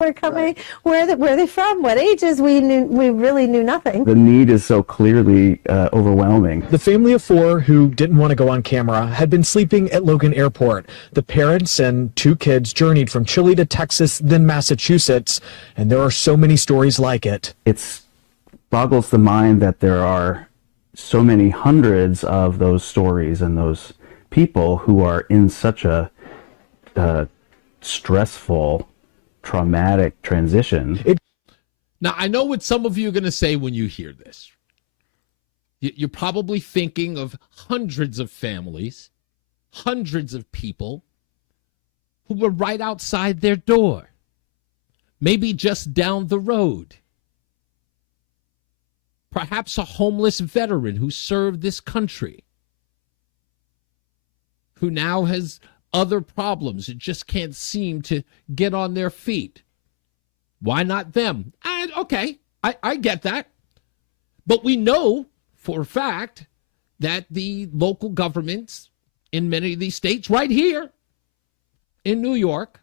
were coming, where are they from, what ages. We really knew nothing. The need is so clearly overwhelming. The family of four who didn't want to go on camera had been sleeping at Logan Airport. The parents and two kids journeyed from Chile to Texas, then Massachusetts, and there are so many stories like it. It boggles the mind that there are so many hundreds of those stories and those people who are in such a stressful, traumatic transition. Now, I know what some of you are going to say when you hear this. You're probably thinking of hundreds of families, hundreds of people who were right outside their door, maybe just down the road. Perhaps a homeless veteran who served this country, who now has other problems and just can't seem to get on their feet. Why not them? Okay, I get that. But we know for a fact that the local governments in many of these states, right here in New York,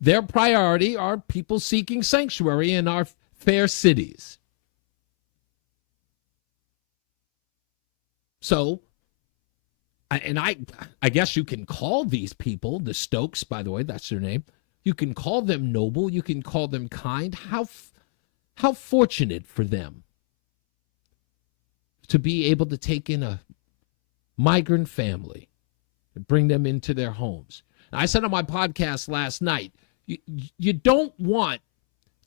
their priority are people seeking sanctuary in our fair cities. So, I guess you can call these people, the Stokes, by the way, that's their name. You can call them noble. You can call them kind. How fortunate for them to be able to take in a migrant family and bring them into their homes. Now, I said on my podcast last night, you don't want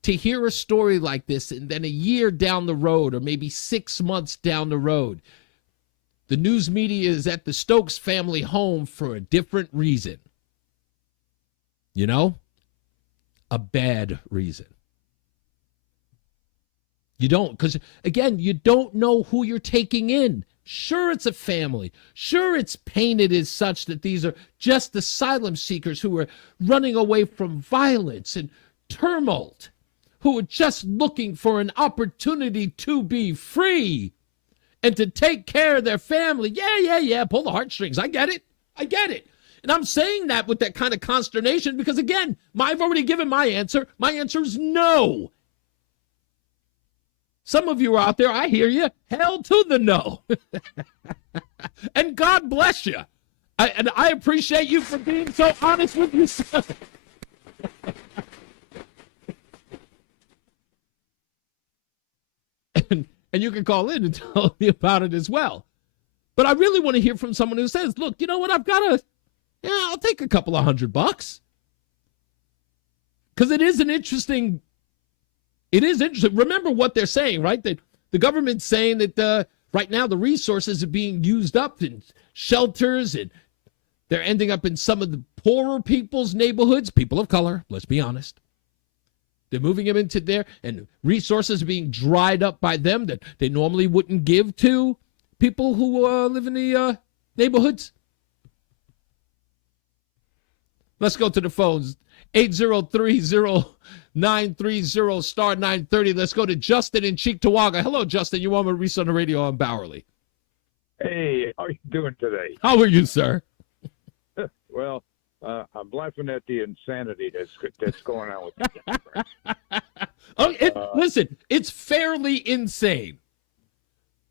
to hear a story like this and then a year down the road or maybe 6 months down the road, the news media is at the Stokes family home for a different reason. You know? A bad reason. You don't, because again, you don't know who you're taking in. Sure, it's a family. Sure, it's painted as such that these are just asylum seekers who are running away from violence and tumult, who are just looking for an opportunity to be free and to take care of their family. Yeah, pull the heartstrings. I get it. And I'm saying that with that kind of consternation because, again, I've already given my answer. My answer is no. Some of you are out there, I hear you, hell to the no. And God bless you. And I appreciate you for being so honest with yourself. And you can call in and tell me about it as well. But I really want to hear from someone who says, look, you know what, I'll take a couple of $100. Because it is interesting. Remember what they're saying, right? That the government's saying that right now the resources are being used up in shelters and they're ending up in some of the poorer people's neighborhoods, people of color, let's be honest. They're moving them into there, and resources are being dried up by them that they normally wouldn't give to people who live in the neighborhoods. Let's go to the phones. 8030930 *930. Let's go to Justin in Cheektowaga. Hello, Justin. You want me to Reese on the radio on Bourle? Hey, how are you doing today? How are you, sir? Well, I'm laughing at the insanity that's going on with listen, it's fairly insane,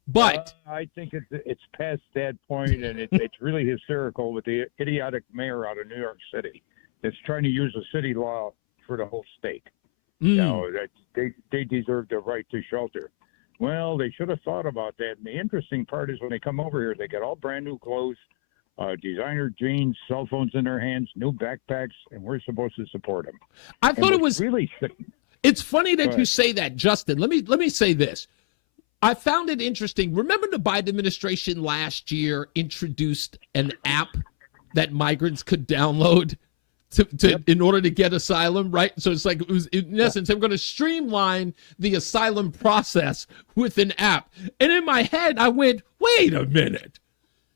but I think it's past that point, and it's really hysterical with the idiotic mayor out of New York City that's trying to use the city law for the whole state. You know, that they deserve the right to shelter. Well, they should have thought about that. And the interesting part is when they come over here, they get all brand new clothes, designer jeans, cell phones in their hands, new backpacks, and we're supposed to support them. I thought it was really sick. It's funny that you say that, Justin. Let me say this. I found it interesting. Remember the Biden administration last year introduced an app that migrants could download in order to get asylum, right? So it's like, it was, in essence, I'm going to streamline the asylum process with an app. And in my head, I went, wait a minute.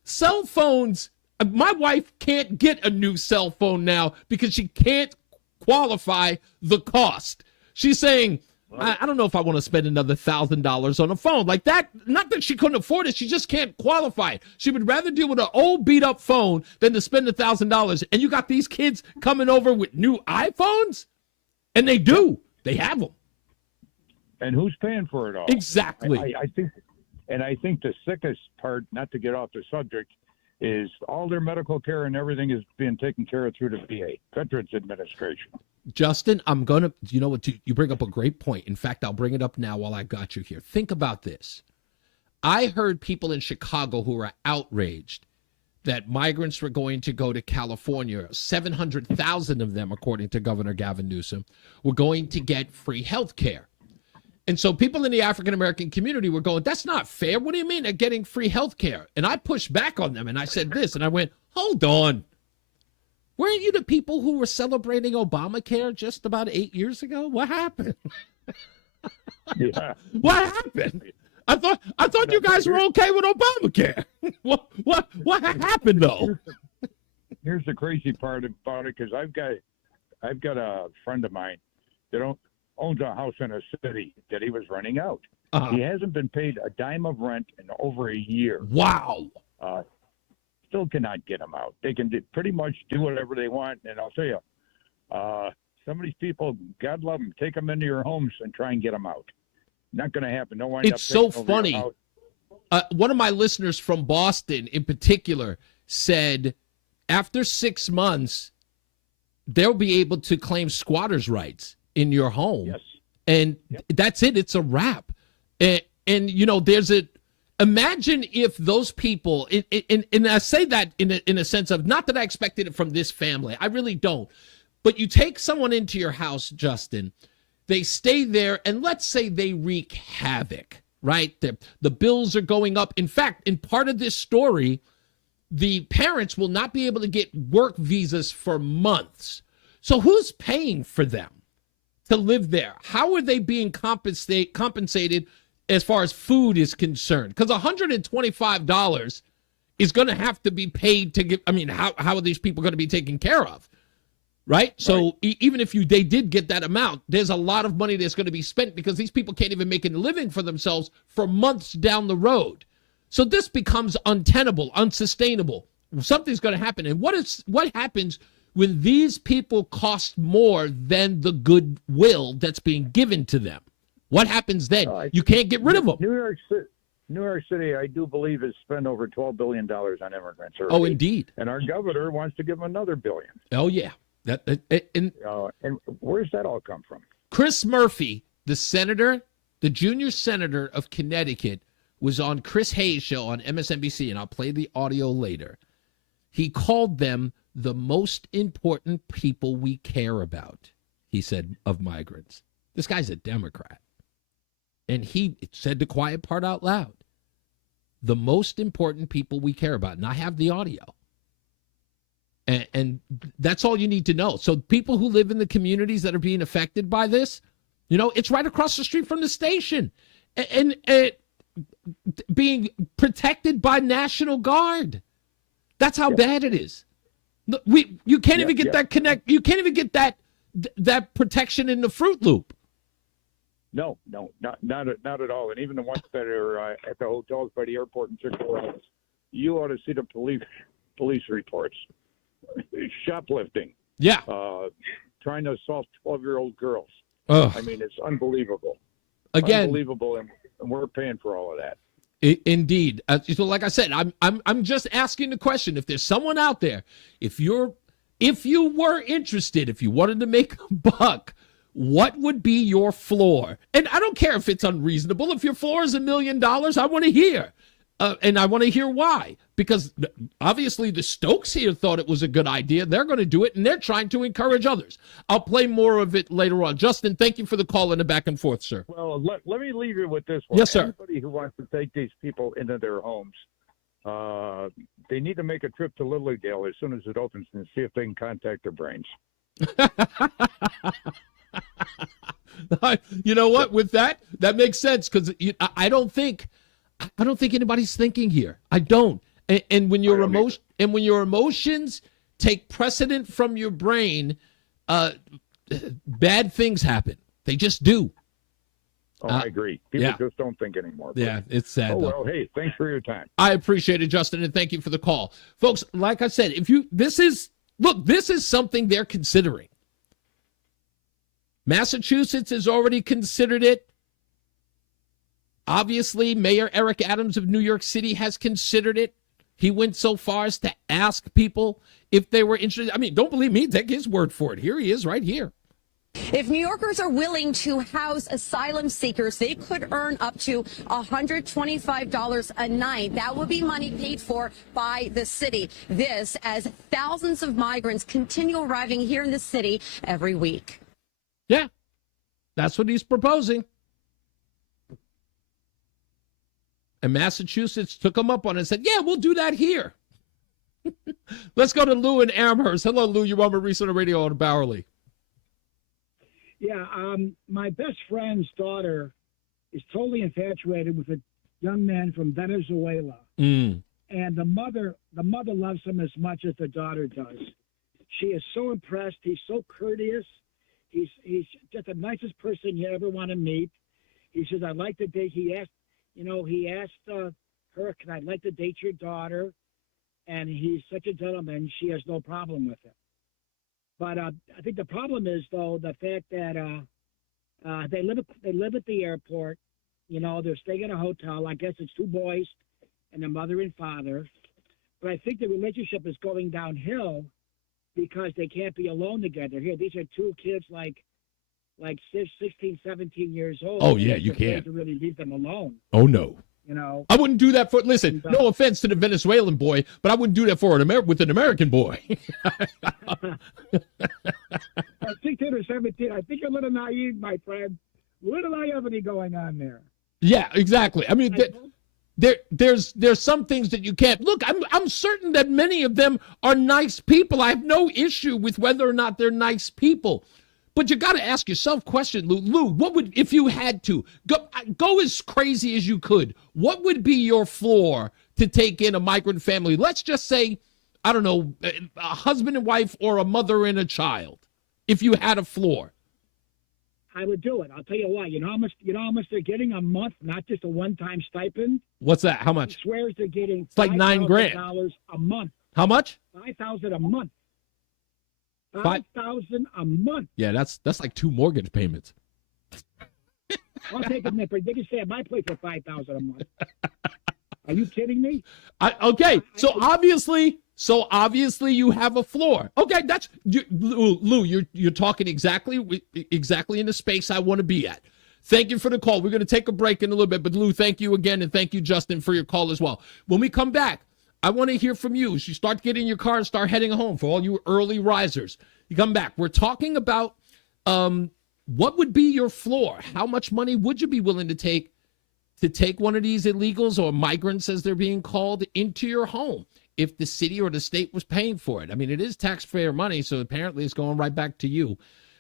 Cell phones, my wife can't get a new cell phone now because she can't qualify the cost. She's saying, I don't know if I want to spend another $1,000 on a phone like that. Not that she couldn't afford it. She just can't qualify it. She would rather deal with an old beat up phone than to spend $1,000. And you got these kids coming over with new iPhones. And they do. They have them. And who's paying for it all? Exactly. I think the sickest part, not to get off the subject, is all their medical care and everything is being taken care of through the VA, Veterans Administration. Justin, you know what, you bring up a great point. In fact, I'll bring it up now while I got you here. Think about this. I heard people in Chicago who were outraged that migrants were going to go to California. 700,000 of them, according to Governor Gavin Newsom, were going to get free health care. And so people in the African-American community were going, that's not fair. What do you mean they're getting free health care? And I pushed back on them, and I said this, and I went, hold on. Weren't you the people who were celebrating Obamacare just about 8 years ago? What happened? Yeah. What happened? I thought you guys were okay with Obamacare. What happened though? Here's the crazy part about it, because I've got a friend of mine that owns a house in a city that he was renting out. He hasn't been paid a dime of rent in over a year. Wow. Still cannot get him out. They can pretty much do whatever they want, and I'll tell you, some of these people, God love them, take them into your homes and try and get them out. Not going to happen. They'll wind up It's so taking over your funny. house. One of my listeners from Boston in particular said after 6 months, they'll be able to claim squatters' rights in your home. Yes. And that's it. It's a wrap. And you know, imagine if those people, and I say that in a sense of, not that I expected it from this family. I really don't. But you take someone into your house, Justin, they stay there, and let's say they wreak havoc, right? The bills are going up. In fact, in part of this story, the parents will not be able to get work visas for months. So who's paying for them to live there? How are they being compensated as far as food is concerned? Because $125 is going to have to be paid to get, I mean, how are these people going to be taken care of? Right? So even if they did get that amount, there's a lot of money that's going to be spent because these people can't even make a living for themselves for months down the road. So this becomes untenable, unsustainable. Something's going to happen. And what happens when these people cost more than the goodwill that's being given to them? What happens then? You can't get rid of them. New York City, I do believe, has spent over $12 billion on immigrants already. Oh, indeed. And our governor wants to give them another $1 billion. Oh, yeah. And where's that all come from? Chris Murphy, the junior senator of Connecticut, was on Chris Hayes' show on MSNBC, and I'll play the audio later. He called them the most important people we care about, he said, of migrants. This guy's a Democrat. And he said the quiet part out loud. The most important people we care about. And I have the audio. And that's all you need to know. So people who live in the communities that are being affected by this, you know, it's right across the street from the station. And being protected by National Guard. That's how bad it is. You can't even get that you can't even get that protection in the Fruit Loop. No, not at all. And even the ones that are at the hotels by the airport in 6 hours, you ought to see the police reports. Shoplifting. Yeah. Trying to assault 12-year-old girls. Ugh. I mean, it's unbelievable. Again, unbelievable, and we're paying for all of that. Indeed. So like I said, I'm just asking the question. If there's someone out there, if you were interested, if you wanted to make a buck, what would be your floor? And I don't care if it's unreasonable. If your floor is $1 million, I want to hear. And I want to hear why. Because obviously the Stokes here thought it was a good idea. They're going to do it, and they're trying to encourage others. I'll play more of it later on. Justin, thank you for the call and the back and forth, sir. Well, let me leave you with this one. Yes, sir. Anybody who wants to take these people into their homes, they need to make a trip to Lilydale as soon as it opens and see if they can contact their brains. You know what? With that makes sense, because I don't think anybody's thinking here. I don't. And when your emotions take precedent from your brain, bad things happen. They just do. Oh, I agree. People just don't think anymore. Yeah, it's sad. Oh, well, hey, thanks for your time. I appreciate it, Justin, and thank you for the call. Folks, like I said, this is something they're considering. Massachusetts has already considered it. Obviously, Mayor Eric Adams of New York City has considered it. He went so far as to ask people if they were interested. I mean, don't believe me, take his word for it. Here he is right here. If New Yorkers are willing to house asylum seekers, they could earn up to $125 a night. That would be money paid for by the city. This as thousands of migrants continue arriving here in the city every week. Yeah, that's what he's proposing. And Massachusetts took him up on it and said, yeah, we'll do that here. Let's go to Lou in Amherst. Hello, Lou. You're on Reese on the radio on Bowerly. Yeah, my best friend's daughter is totally infatuated with a young man from Venezuela, and the mother loves him as much as the daughter does. She is so impressed. He's so courteous. He's just the nicest person you ever want to meet. He says, "I'd like to date." He asked her, "Can I like to date your daughter?" And he's such a gentleman. She has no problem with it. But I think the problem is, though, the fact that they live at the airport. You know, they're staying in a hotel. I guess it's two boys and a mother and father. But I think the relationship is going downhill because they can't be alone together. Here, these are two kids like 16, 17 years old. Oh, yeah, you can't. To really leave them alone. Oh, no. You know, I wouldn't do that for, listen, no offense to the Venezuelan boy, but I wouldn't do that for with an American boy. At 16 or 17, I think you're a little naive, my friend. A little naivety going on there. Yeah, exactly. I mean, there's some things that you can't look. I'm certain that many of them are nice people. I have no issue with whether or not they're nice people. But you got to ask yourself question, Lou. Lou, what would, if you had to, go as crazy as you could, what would be your floor to take in a migrant family? Let's just say, I don't know, a husband and wife or a mother and a child, if you had a floor. I would do it. I'll tell you why. You know how much they're getting a month, not just a one-time stipend? What's that? How much? He swears they're getting it's like $9,000 a month. How much? $5,000 a month. $5,000 a month. Yeah, that's like 2 mortgage payments. I'll take it. They can stay at my place for $5,000 a month. Are you kidding me? Okay, so obviously you have a floor. Okay, that's Lou. You're talking exactly in the space I want to be at. Thank you for the call. We're going to take a break in a little bit, but Lou, thank you again, and thank you, Justin, for your call as well. When we come back, I want to hear from you. As you start getting in your car and start heading home, for all you early risers, you come back. We're talking about what would be your floor? How much money would you be willing to take one of these illegals or migrants, as they're being called, into your home if the city or the state was paying for it? I mean, it is taxpayer money, so apparently it's going right back to you.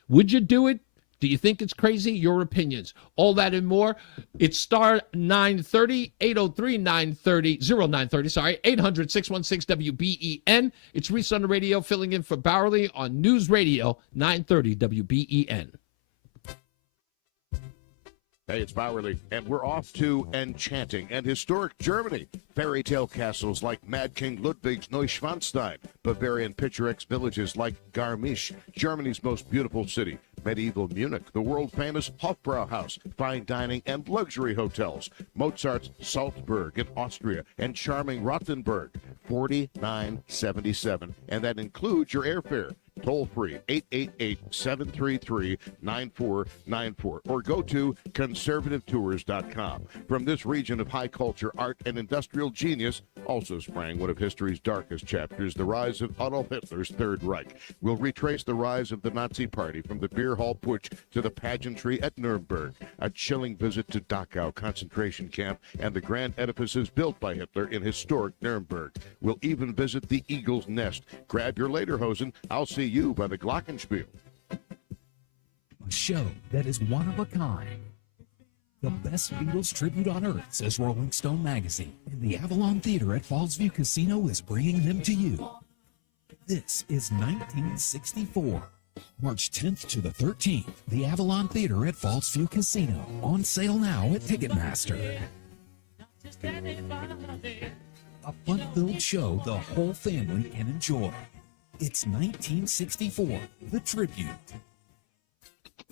Would you do it? Do you think it's crazy? Your opinions. All that and more. It's star 930, 803-0930, sorry, 800-616-WBEN. It's Reese on the radio, filling in for Bowerly on News Radio 930 WBEN. Hey, it's Bowerly, and we're off to enchanting and historic Germany. Fairy tale castles like Mad King Ludwig's Neuschwanstein, Bavarian picturesque villages like Garmisch, Germany's most beautiful city, medieval Munich, the world-famous Hofbrauhaus, fine dining and luxury hotels, Mozart's Salzburg in Austria, and charming Rothenburg, $49.77, and that includes your airfare. Toll free, 888-733-9494, or go to conservativetours.com. From this region of high culture, art, and industrial genius also sprang one of history's darkest chapters, the rise of Adolf Hitler's Third Reich. We'll retrace the rise of the Nazi Party from the beer hall putsch to the pageantry at Nuremberg, a chilling visit to Dachau concentration camp, and the grand edifices built by Hitler in historic Nuremberg. We'll even visit the Eagle's Nest. Grab your lederhosen. I'll see you by the Glockenspiel. A show that is one of a kind. The best Beatles tribute on earth, says Rolling Stone magazine. And the Avalon Theater at Fallsview Casino is bringing them to you. This is 1964. March 10th to the 13th, the Avalon Theater at Fallsview Casino. On sale now at Ticketmaster. A fun-filled show the whole family can enjoy. It's 1964, The Tribute.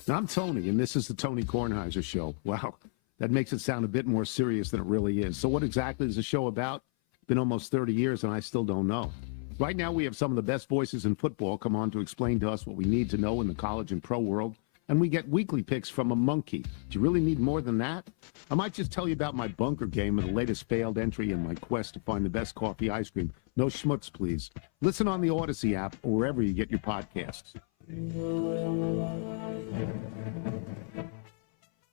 And I'm Tony, and this is the Tony Kornheiser Show. Wow, that makes it sound a bit more serious than it really is. So what exactly is the show about? Been almost 30 years, and I still don't know. Right now, we have some of the best voices in football come on to explain to us what we need to know in the college and pro world. And we get weekly picks from a monkey. Do you really need more than that? I might just tell you about my bunker game and the latest failed entry in my quest to find the best coffee ice cream. No schmutz, please. Listen on the Odyssey app or wherever you get your podcasts.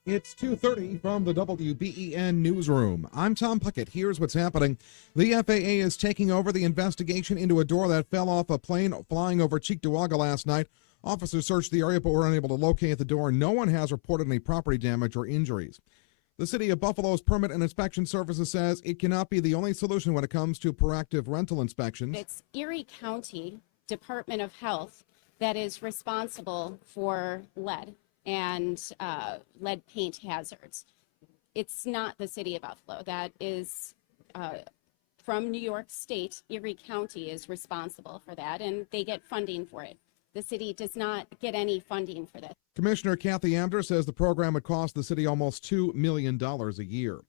It's 2:30 from the WBEN newsroom. I'm Tom Puckett. Here's what's happening. The FAA is taking over the investigation into a door that fell off a plane flying over Cheektowaga last night. Officers searched the area but were unable to locate the door. No one has reported any property damage or injuries. The City of Buffalo's Permit and Inspection Services says it cannot be the only solution when it comes to proactive rental inspections. It's Erie County Department of Health that is responsible for lead and lead paint hazards. It's not the City of Buffalo. That is from New York State. Erie County is responsible for that, and they get funding for it. The city does not get any funding for this. Commissioner Kathy Amder says the program would cost the city almost $2 million a year.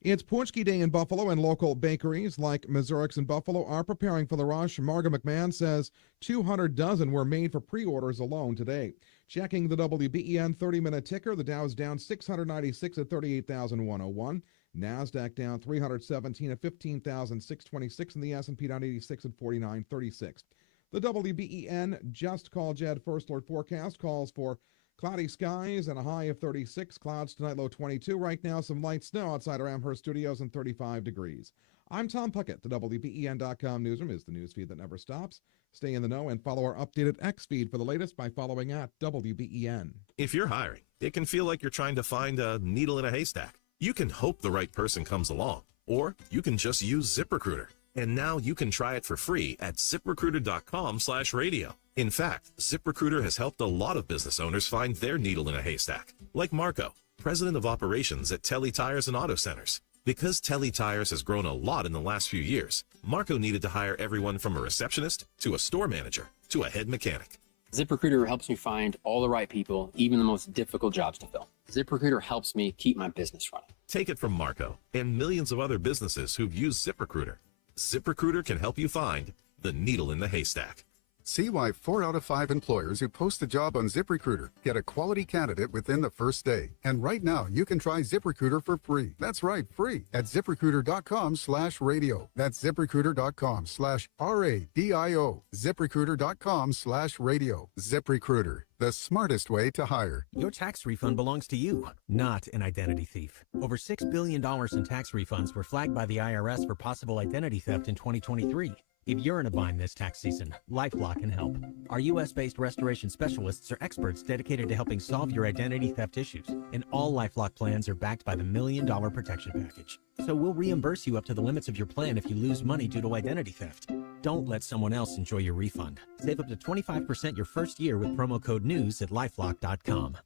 It's Punchki Day in Buffalo, and local bakeries like Mazurik's in Buffalo are preparing for the rush. Marga McMahon says 200 dozen were made for pre-orders alone today. Checking the WBEN 30-minute ticker, the Dow's down 696 at 38,101. NASDAQ down 317 at 15,626, and the S&P down 86 at 4936. The WBEN Just Call Jed First Alert forecast calls for cloudy skies and a high of 36. Clouds tonight, low 22. Right now, some light snow outside our Amherst studios and 35 degrees. I'm Tom Puckett. The WBEN.com newsroom is the news feed that never stops. Stay in the know and follow our updated X feed for the latest by following at WBEN. If you're hiring, it can feel like you're trying to find a needle in a haystack. You can hope the right person comes along, or you can just use ZipRecruiter. And now you can try it for free at ZipRecruiter.com/radio. In fact, ZipRecruiter has helped a lot of business owners find their needle in a haystack, like Marco, president of operations at Telly Tires and Auto Centers. Because Telly Tires has grown a lot in the last few years, Marco needed to hire everyone from a receptionist to a store manager to a head mechanic. ZipRecruiter helps me find all the right people, even the most difficult jobs to fill. ZipRecruiter helps me keep my business running. Take it from Marco and millions of other businesses who've used ZipRecruiter. ZipRecruiter can help you find the needle in the haystack. See why 4 out of 5 employers who post a job on ZipRecruiter get a quality candidate within the first day. And right now, you can try ZipRecruiter for free. That's right, free at ZipRecruiter.com/radio. That's ZipRecruiter.com/RADIO. ZipRecruiter.com/radio. ZipRecruiter, the smartest way to hire. Your tax refund belongs to you, not an identity thief. Over $6 billion in tax refunds were flagged by the IRS for possible identity theft in 2023. If you're in a bind this tax season, LifeLock can help. Our U.S.-based restoration specialists are experts dedicated to helping solve your identity theft issues, and all LifeLock plans are backed by the $1 Million Protection Package. So we'll reimburse you up to the limits of your plan if you lose money due to identity theft. Don't let someone else enjoy your refund. Save up to 25% your first year with promo code NEWS at LifeLock.com.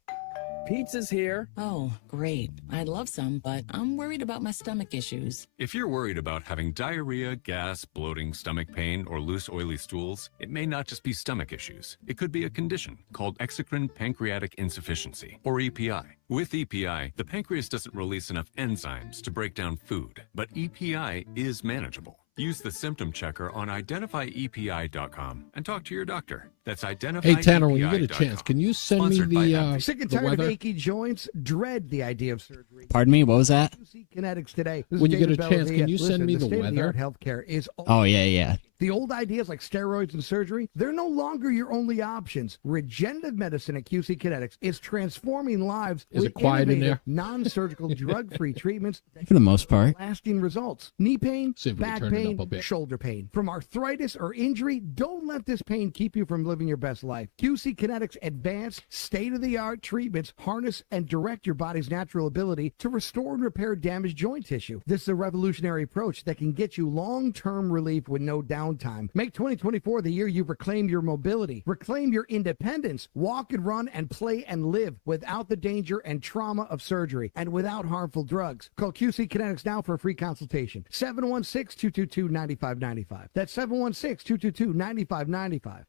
Pizza's here. Oh, great. I'd love some, but I'm worried about my stomach issues. If you're worried about having diarrhea, gas, bloating, stomach pain, or loose, oily stools, it may not just be stomach issues. It could be a condition called exocrine pancreatic insufficiency, or EPI. With EPI, the pancreas doesn't release enough enzymes to break down food, but EPI is manageable. Use the symptom checker on identifyepi.com and talk to your doctor. That's identifyepi.com. Hey, Tanner, when you get a chance, can you send me the sick and the tired weather? of achy joints? Dread the idea of surgery. Pardon me, what was that? Kinetics today. This When is you get a David chance, Bellavia. can you send me the state-of-the-art weather? Healthcare is. Oh, yeah. The old ideas like steroids and surgery, they're no longer your only options. Regenerative medicine at QC Kinetics is transforming lives Is with it quiet in innovative, there? non-surgical, drug-free treatments that For the most part. lasting results. Knee pain, See if we can back turn it pain, up a bit. shoulder pain. From arthritis or injury, don't let this pain keep you from living your best life. QC Kinetics advanced, state-of-the-art treatments harness and direct your body's natural ability to restore and repair damaged joint tissue. This is a revolutionary approach that can get you long-term relief with no downtime. Make 2024 the year you reclaim your mobility, reclaim your independence, walk and run and play and live without the danger and trauma of surgery and without harmful drugs. Call QC Kinetics now for a free consultation. 716-222-9595. That's 716-222-9595.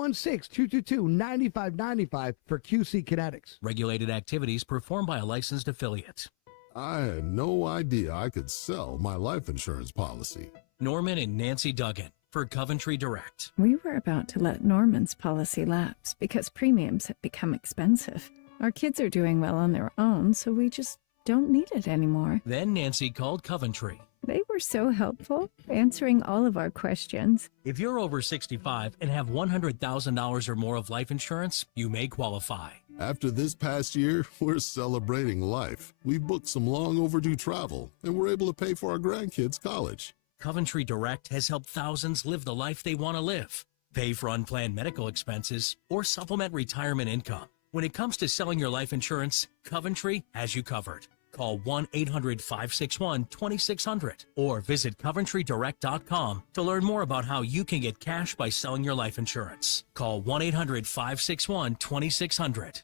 716-222-9595 for QC Kinetics. Regulated activities performed by a licensed affiliate. I had no idea I could sell my life insurance policy. Norman and Nancy Duggan for Coventry Direct. We were about to let Norman's policy lapse because premiums have become expensive. Our kids are doing well on their own, so we just don't need it anymore. Then Nancy called Coventry. They were so helpful, answering all of our questions. If you're over 65 and have $100,000 or more of life insurance, you may qualify. After this past year, we're celebrating life. We've booked some long overdue travel, and we're able to pay for our grandkids' college. Coventry Direct has helped thousands live the life they want to live. Pay for unplanned medical expenses or supplement retirement income. When it comes to selling your life insurance, Coventry has you covered. Call 1-800-561-2600 or visit CoventryDirect.com to learn more about how you can get cash by selling your life insurance. Call 1-800-561-2600.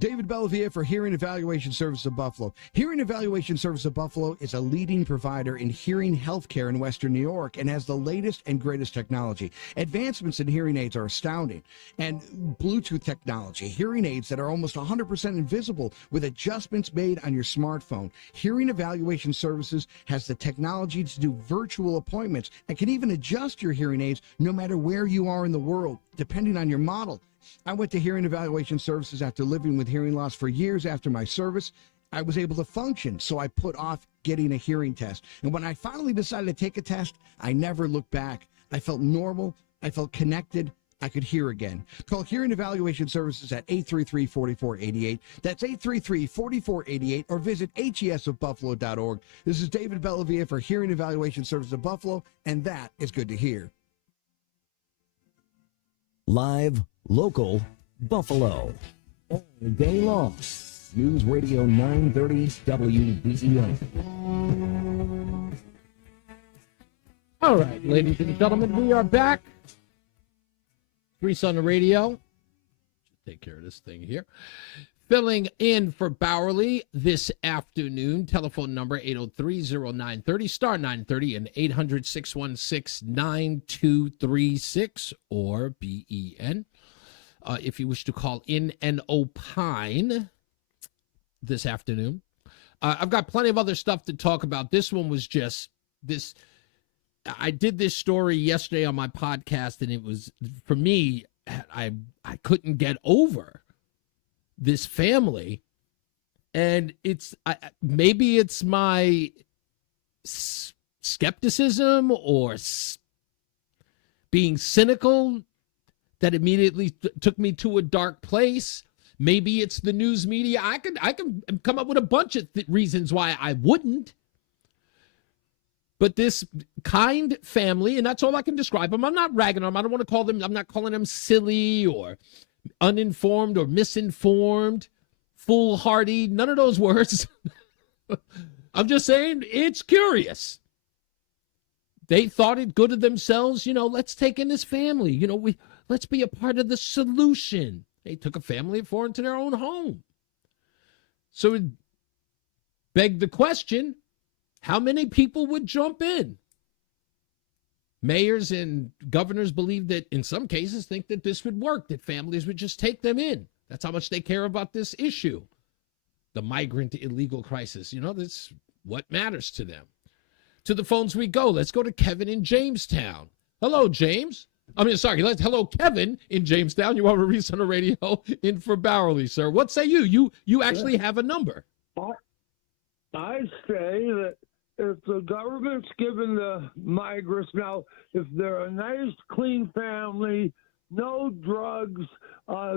David Bellavia for Hearing Evaluation Service of Buffalo. Hearing Evaluation Service of Buffalo is a leading provider in hearing healthcare in Western New York and has the latest and greatest technology. Advancements in hearing aids are astounding. And Bluetooth technology, hearing aids that are almost 100% invisible with adjustments made on your smartphone. Hearing Evaluation Services has the technology to do virtual appointments and can even adjust your hearing aids no matter where you are in the world, depending on your model. I went to Hearing Evaluation Services after living with hearing loss for years after my service. I was able to function, so I put off getting a hearing test. And when I finally decided to take a test, I never looked back. I felt normal. I felt connected. I could hear again. Call Hearing Evaluation Services at 833-4488. That's 833-4488, or visit HESofbuffalo.org. This is David Bellavia for Hearing Evaluation Services of Buffalo, and that is good to hear. Live, local, Buffalo. All day long. News Radio 930 WBEN. All right, ladies and gentlemen, we are back. Reese on the radio. Just take care of this thing here. Filling in for Bowerly this afternoon. Telephone number 803-0930, star 930, and 800-616-9236 or BEN. If you wish to call in and opine this afternoon. I've got plenty of other stuff to talk about. This one was just this. I did this story yesterday on my podcast, and it was, for me, I couldn't get over this family. And maybe it's my skepticism or being cynical that immediately took me to a dark place. Maybe it's the news media. I can come up with a bunch of reasons why I wouldn't. But this kind family, and that's all I can describe them. I'm not ragging on them. I don't want to call them, I'm not calling them silly or uninformed or misinformed, foolhardy, none of those words. I'm just saying it's curious. They thought it good of themselves. Let's take in this family. Let's be a part of the solution. They took a family of four into their own home. So it begged the question, how many people would jump in? Mayors and governors believe that, in some cases, think that this would work, that families would just take them in. That's how much they care about this issue. The migrant illegal crisis. That's what matters to them. To the phones we go. Let's go to Kevin in Jamestown. Hello, James. Hello, Kevin in Jamestown. You are Reese on the radio in for Bowerly, sir. What say you? You actually have a number. I say that if the government's giving the migrants, now, if they're a nice, clean family, no drugs,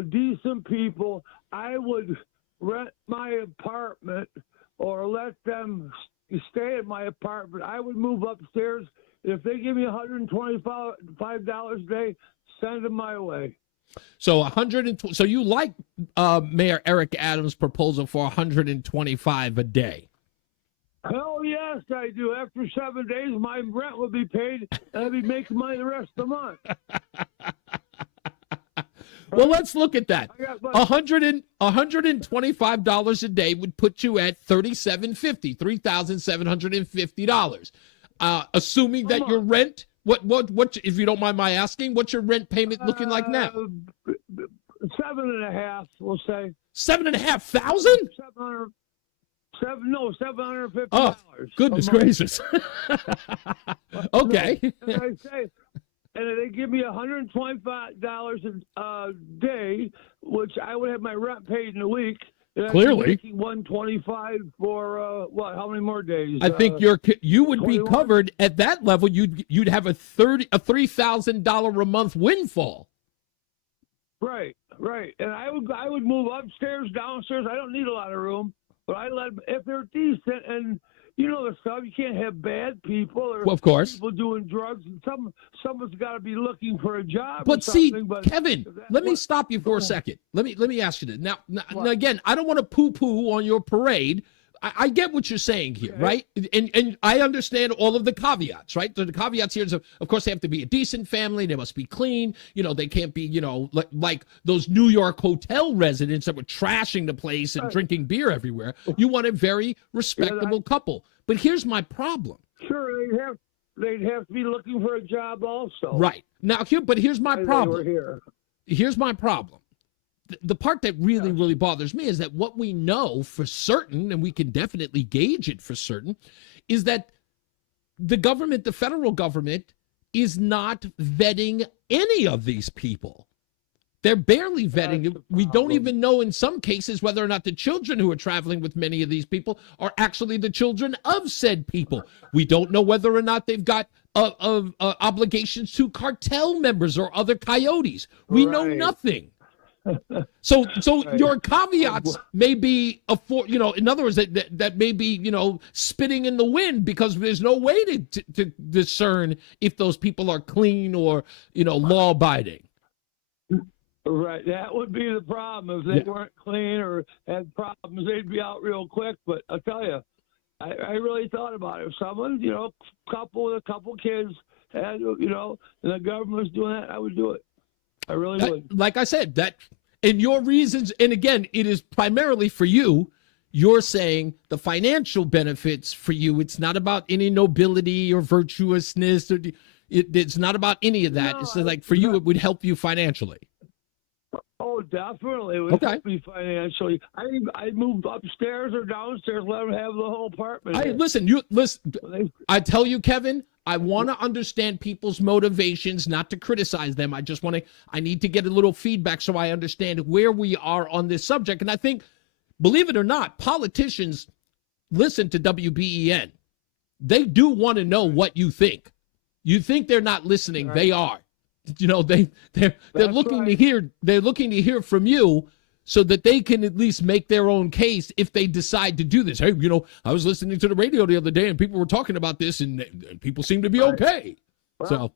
decent people, I would rent my apartment or let them stay at my apartment. I would move upstairs. If they give me $125 a day, send them my way. So so you like Mayor Eric Adams' proposal for $125 a day? Hell yes, I do. After 7 days, my rent will be paid, and I'll be making money the rest of the month. Well, let's look at that. $125 a day would put you at $3,750, $3,750. Assuming that your rent What? If you don't mind my asking, what's your rent payment looking like now? 7.5, we'll say. $7,500? $750. Oh, goodness gracious. Okay. And I say, and they give me $125 a day, which I would have my rent paid in a week. And Clearly. I'm making $125 for what? How many more days? I think you would 21? Be covered at that level. You'd have a $3,000 a month windfall. Right. And I would move upstairs, downstairs. I don't need a lot of room, but if they're decent, and you know the stuff. You can't have bad people or of course. People doing drugs. And someone's got to be looking for a job. But see, Kevin, let me stop you for a second. Let me ask you this. Now again, I don't want to poo-poo on your parade. I get what you're saying here, right? And I understand all of the caveats, right? The caveats here is, of course, they have to be a decent family. They must be clean. They can't be, like those New York hotel residents that were trashing the place and drinking beer everywhere. You want a very respectable couple. But here's my problem. Sure, they'd have to be looking for a job also. Right. Now, here's my problem. Here's my problem. The part that really bothers me is that what we know for certain, and we can definitely gauge it for certain, is that the government, the federal government, is not vetting any of these people. They're barely vetting. We don't even know in some cases whether or not the children who are traveling with many of these people are actually the children of said people. We don't know whether or not they've got obligations to cartel members or other coyotes. We know nothing. So your caveats may be in other words, that may be, spitting in the wind, because there's no way to discern if those people are clean or, law abiding. Right. That would be the problem. If they weren't clean or had problems, they'd be out real quick. But I'll tell you, I really thought about it. If someone, couple with a couple kids had, and the government was doing that, I would do it. I really would. Like I said, that, and your reasons, and again, it is primarily for you. You're saying the financial benefits for you. It's not about any nobility or virtuousness, or it's not about any of that. It's like for you, it would help you financially. Oh, definitely. It would help me financially. I moved upstairs or downstairs, let them have the whole apartment. Listen. I tell you, Kevin, I want to understand people's motivations, not to criticize them. I need to get a little feedback so I understand where we are on this subject. And I think, believe it or not, politicians listen to WBEN. They do want to know what you think. You think they're not listening. Right. They are. They're looking to hear. They're looking to hear from you, so that they can at least make their own case if they decide to do this. Hey, I was listening to the radio the other day, and people were talking about this, and people seem to be okay. Well,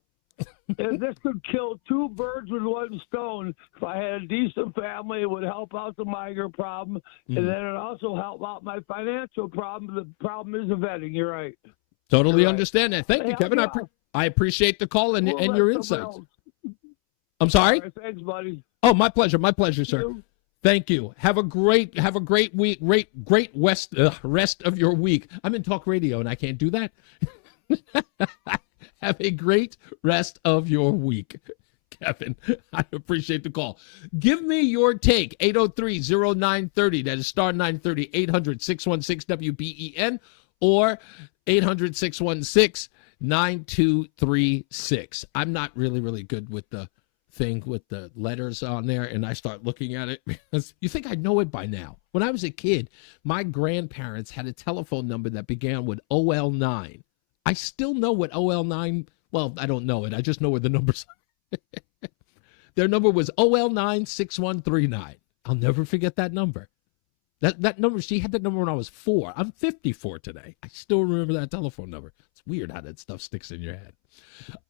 and this could kill two birds with one stone. If I had a decent family, it would help out the migrant problem, and then it also help out my financial problem. The problem is the vetting. You're right. Totally understand that. Thank you, Kevin. I appreciate the call and your insights. I'm sorry? Right, thanks, buddy. Oh, my pleasure. My pleasure, sir. Thank you. Have a great week. Great rest of your week. I'm in talk radio and I can't do that. Have a great rest of your week, Kevin. I appreciate the call. Give me your take. 803-0930. That is star 930, 800-616-WBEN, or 800-616-9236. I'm not really good with the thing with the letters on there, and I start looking at it because you think I know it by now. When I was a kid, my grandparents had a telephone number that began with OL9. I still know what OL9, well, I don't know it. I just know where the numbers are. Their number was OL96139. I'll never forget that number. That number, she had that number when I was 4. I'm 54 today. I still remember that telephone number. It's weird how that stuff sticks in your head.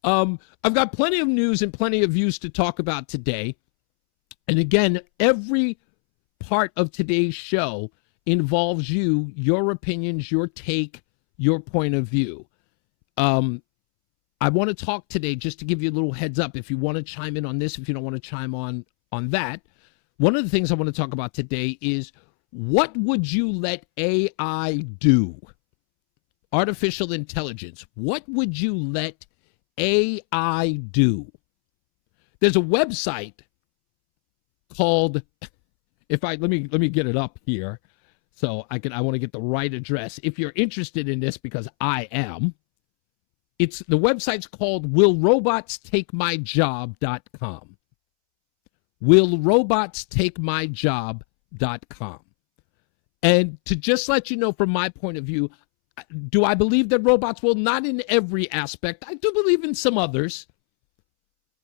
I've got plenty of news and plenty of views to talk about today. And again, every part of today's show involves you, your opinions, your take, your point of view. I want to talk today, just to give you a little heads up, if you want to chime in on this, if you don't want to chime on that. One of the things I want to talk about today is, what would you let AI do? Artificial intelligence. What would you let AI do? There's a website called, let me get it up here so I want to get the right address. If you're interested in this, because I am, the website's called willrobotstakemyjob.com. willrobotstakemyjob.com. And to just let you know from my point of view, do I believe that robots will? Not in every aspect. I do believe in some others.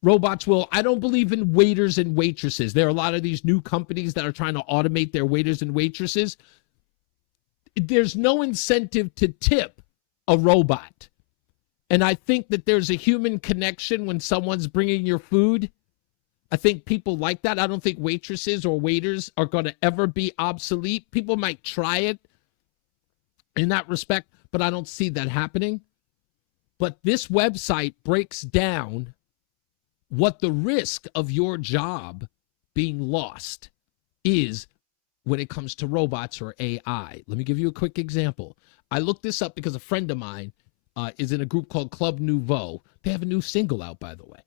Robots will. I don't believe in waiters and waitresses. There are a lot of these new companies that are trying to automate their waiters and waitresses. There's no incentive to tip a robot. And I think that there's a human connection when someone's bringing your food. I think people like that. I don't think waitresses or waiters are going to ever be obsolete. People might try it in that respect, but I don't see that happening. But this website breaks down what the risk of your job being lost is when it comes to robots or AI. Let me give you a quick example. I looked this up because a friend of mine is in a group called Club Nouveau. They have a new single out, by the way.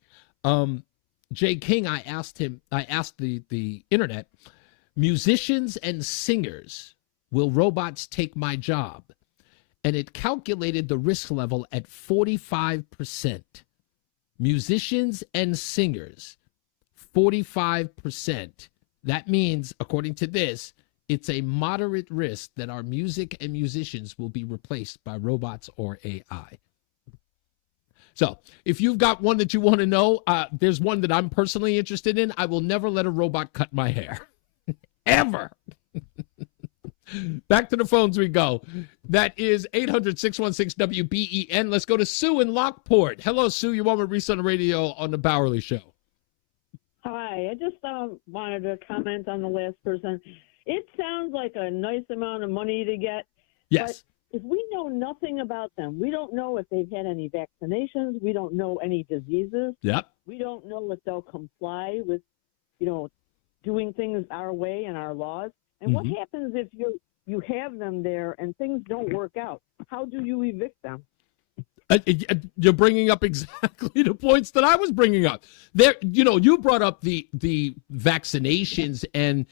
Jay King, I asked the internet, musicians and singers, will robots take my job? And it calculated the risk level at 45%. Musicians and singers, 45%. That means, according to this, it's a moderate risk that our music and musicians will be replaced by robots or AI. So if you've got one that you want to know, there's one that I'm personally interested in. I will never let a robot cut my hair. Ever. Back to the phones we go. That is 800-616-WBEN. Let's go to Sue in Lockport. Hello, Sue. You're on with Reese on the radio on the Bowerly Show. Hi. I just wanted to comment on the last person. It sounds like a nice amount of money to get. Yes. But if we know nothing about them, we don't know if they've had any vaccinations. We don't know any diseases. Yep. We don't know if they'll comply with, doing things our way and our laws. And what happens if you have them there and things don't work out? How do you evict them? You're bringing up exactly the points that I was bringing up. There, you brought up the vaccinations and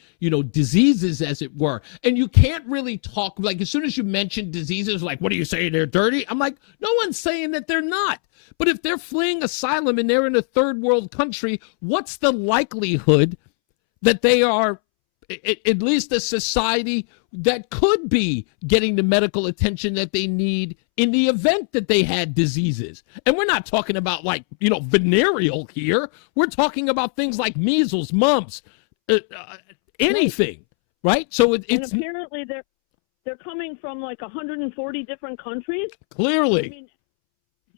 diseases, as it were, and you can't really talk like as soon as you mention diseases, like, what are you saying? They're dirty? I'm like, no one's saying that they're not. But if they're fleeing asylum and they're in a third world country, what's the likelihood that they are at least a society that could be getting the medical attention that they need in the event that they had diseases? And we're not talking about venereal here. We're talking about things like measles, mumps, anything, right? So it's and apparently they're coming from like 140 different countries. Clearly.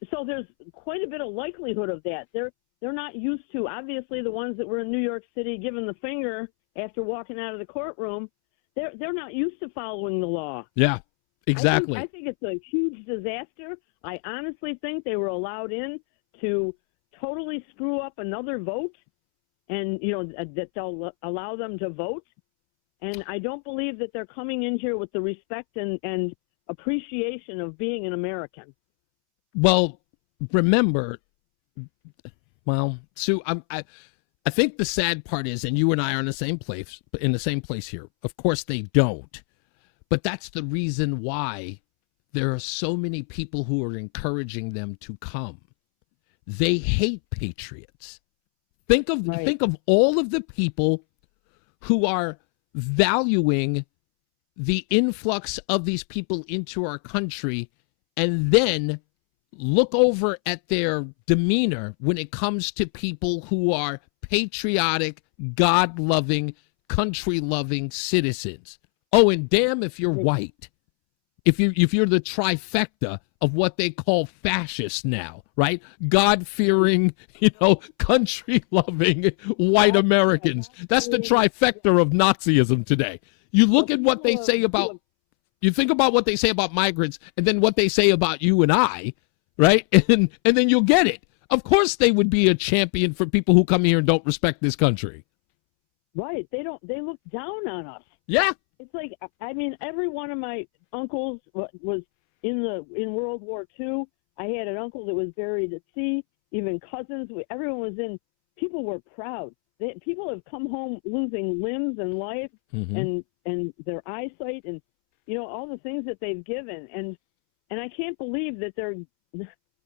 So there's quite a bit of likelihood of that. They're not used to, obviously, the ones that were in New York City giving the finger after walking out of the courtroom. They're not used to following the law. Yeah, exactly. I think it's a huge disaster. I honestly think they were allowed in to totally screw up another vote, and that they'll allow them to vote. And I don't believe that they're coming in here with the respect and appreciation of being an American. Well, remember, Sue, I think the sad part is, and you and I are in the same place here. Of course they don't. But that's the reason why there are so many people who are encouraging them to come. They hate patriots. Think of all of the people who are valuing the influx of these people into our country, and then look over at their demeanor when it comes to people who are patriotic, God-loving, country-loving citizens. Oh, and damn if you're white. If you're the trifecta of what they call fascists now, right? God-fearing, country-loving white Americans. That's the trifecta of Nazism today. You look at what they say about, you think about what they say about migrants, and then what they say about you and I, right? And then you'll get it. Of course they would be a champion for people who come here and don't respect this country. Right. They look down on us. Yeah. It's like, every one of my uncles was in World War II. I had an uncle that was buried at sea, even cousins. Everyone was in. People were proud. People have come home losing limbs and life and their eyesight and, all the things that they've given. And I can't believe that they're,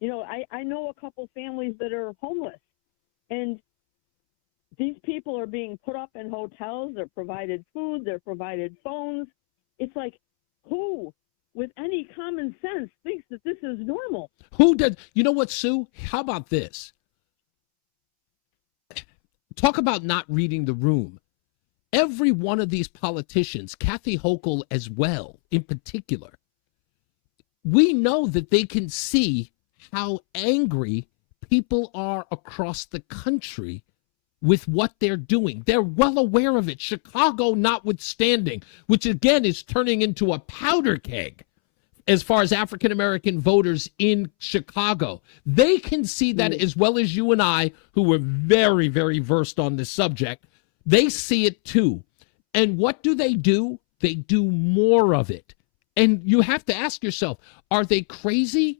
I know a couple families that are homeless. And these people are being put up in hotels. They're provided food. They're provided phones. It's like, who with any common sense thinks that this is normal? Who did? You know what, Sue? How about this? Talk about not reading the room. Every one of these politicians, Kathy Hochul as well, in particular, we know that they can see how angry people are across the country with what they're doing. They're well aware of it, Chicago notwithstanding, which again is turning into a powder keg as far as African-American voters in Chicago. They can see that as well as you and I, who were very, very versed on this subject. They see it too. And what do? They do more of it. And you have to ask yourself, are they crazy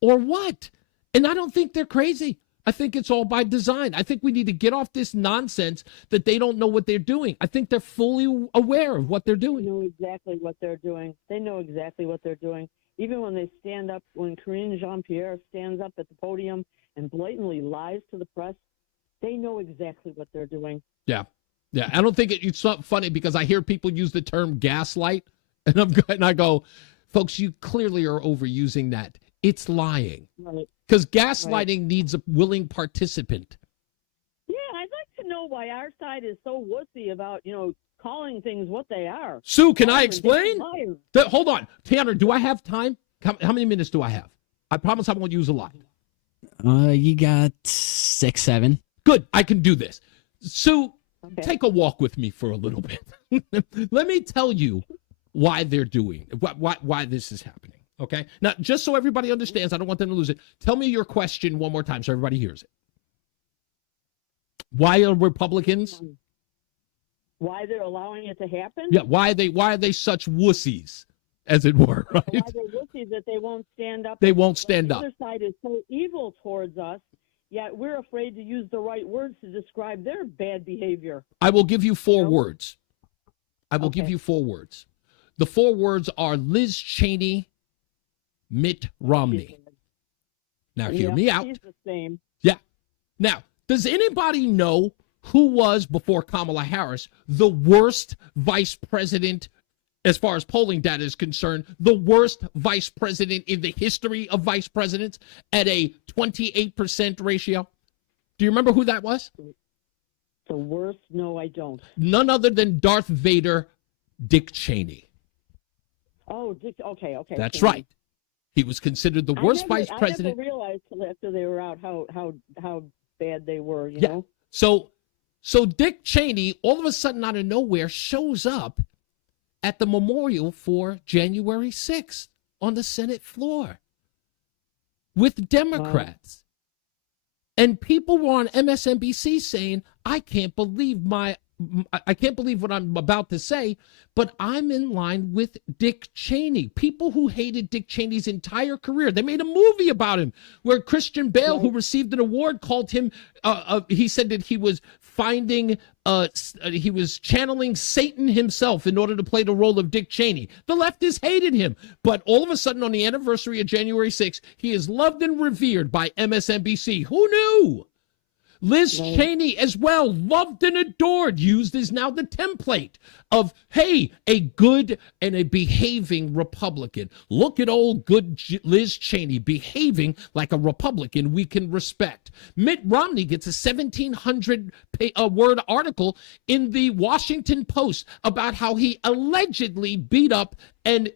or what? And I don't think they're crazy. I think it's all by design. I think we need to get off this nonsense that they don't know what they're doing. I think they're fully aware of what they're doing. They know exactly what they're doing. They know exactly what they're doing. Even when they stand up, when Karine Jean-Pierre stands up at the podium and blatantly lies to the press, they know exactly what they're doing. Yeah. Yeah. I don't think it's not funny because I hear people use the term gaslight and I go, folks, you clearly are overusing that. It's lying. Right. Because gaslighting needs a willing participant. Yeah, I'd like to know why our side is so wussy about, calling things what they are. Sue, can I explain? Hold on. Tanner, do I have time? How many minutes do I have? I promise I won't use a lot. You got 6, 7. Good. I can do this. Sue, take a walk with me for a little bit. Let me tell you why they're doing, why this is happening. Okay. Now, just so everybody understands, I don't want them to lose it. Tell me your question one more time so everybody hears it. Why are Republicans? Why they're allowing it to happen? Yeah. Why are they such wussies, as it were? Right. Why they're wussies that they won't stand up. They won't stand up. The other side is so evil towards us, yet we're afraid to use the right words to describe their bad behavior. I will give you 4 words. I will give you 4 words. The 4 words are Liz Cheney, Mitt Romney. Now, hear me out. He's the same. Yeah. Now, does anybody know who was, before Kamala Harris, the worst vice president, as far as polling data is concerned, the worst vice president in the history of vice presidents at a 28% ratio? Do you remember who that was? The worst? No, I don't. None other than Darth Vader, Dick Cheney. Oh, Dick. Okay. That's right. He was considered the worst vice president. I never realized till after they were out how bad they were, you know? So Dick Cheney, all of a sudden out of nowhere, shows up at the memorial for January 6th on the Senate floor with Democrats. Wow. And people were on MSNBC saying, I can't believe what I'm about to say, but I'm in line with Dick Cheney. People who hated Dick Cheney's entire career. They made a movie about him where Christian Bale, who received an award, called him, he said that he was he was channeling Satan himself in order to play the role of Dick Cheney. The leftists hated him. But all of a sudden on the anniversary of January 6th, he is loved and revered by MSNBC. Who knew? Liz Cheney as well, loved and adored, used as now the template of, hey, a good and a behaving Republican. Look at old good Liz Cheney behaving like a Republican we can respect. Mitt Romney gets a 1,700-word article in the Washington Post about how he allegedly beat up an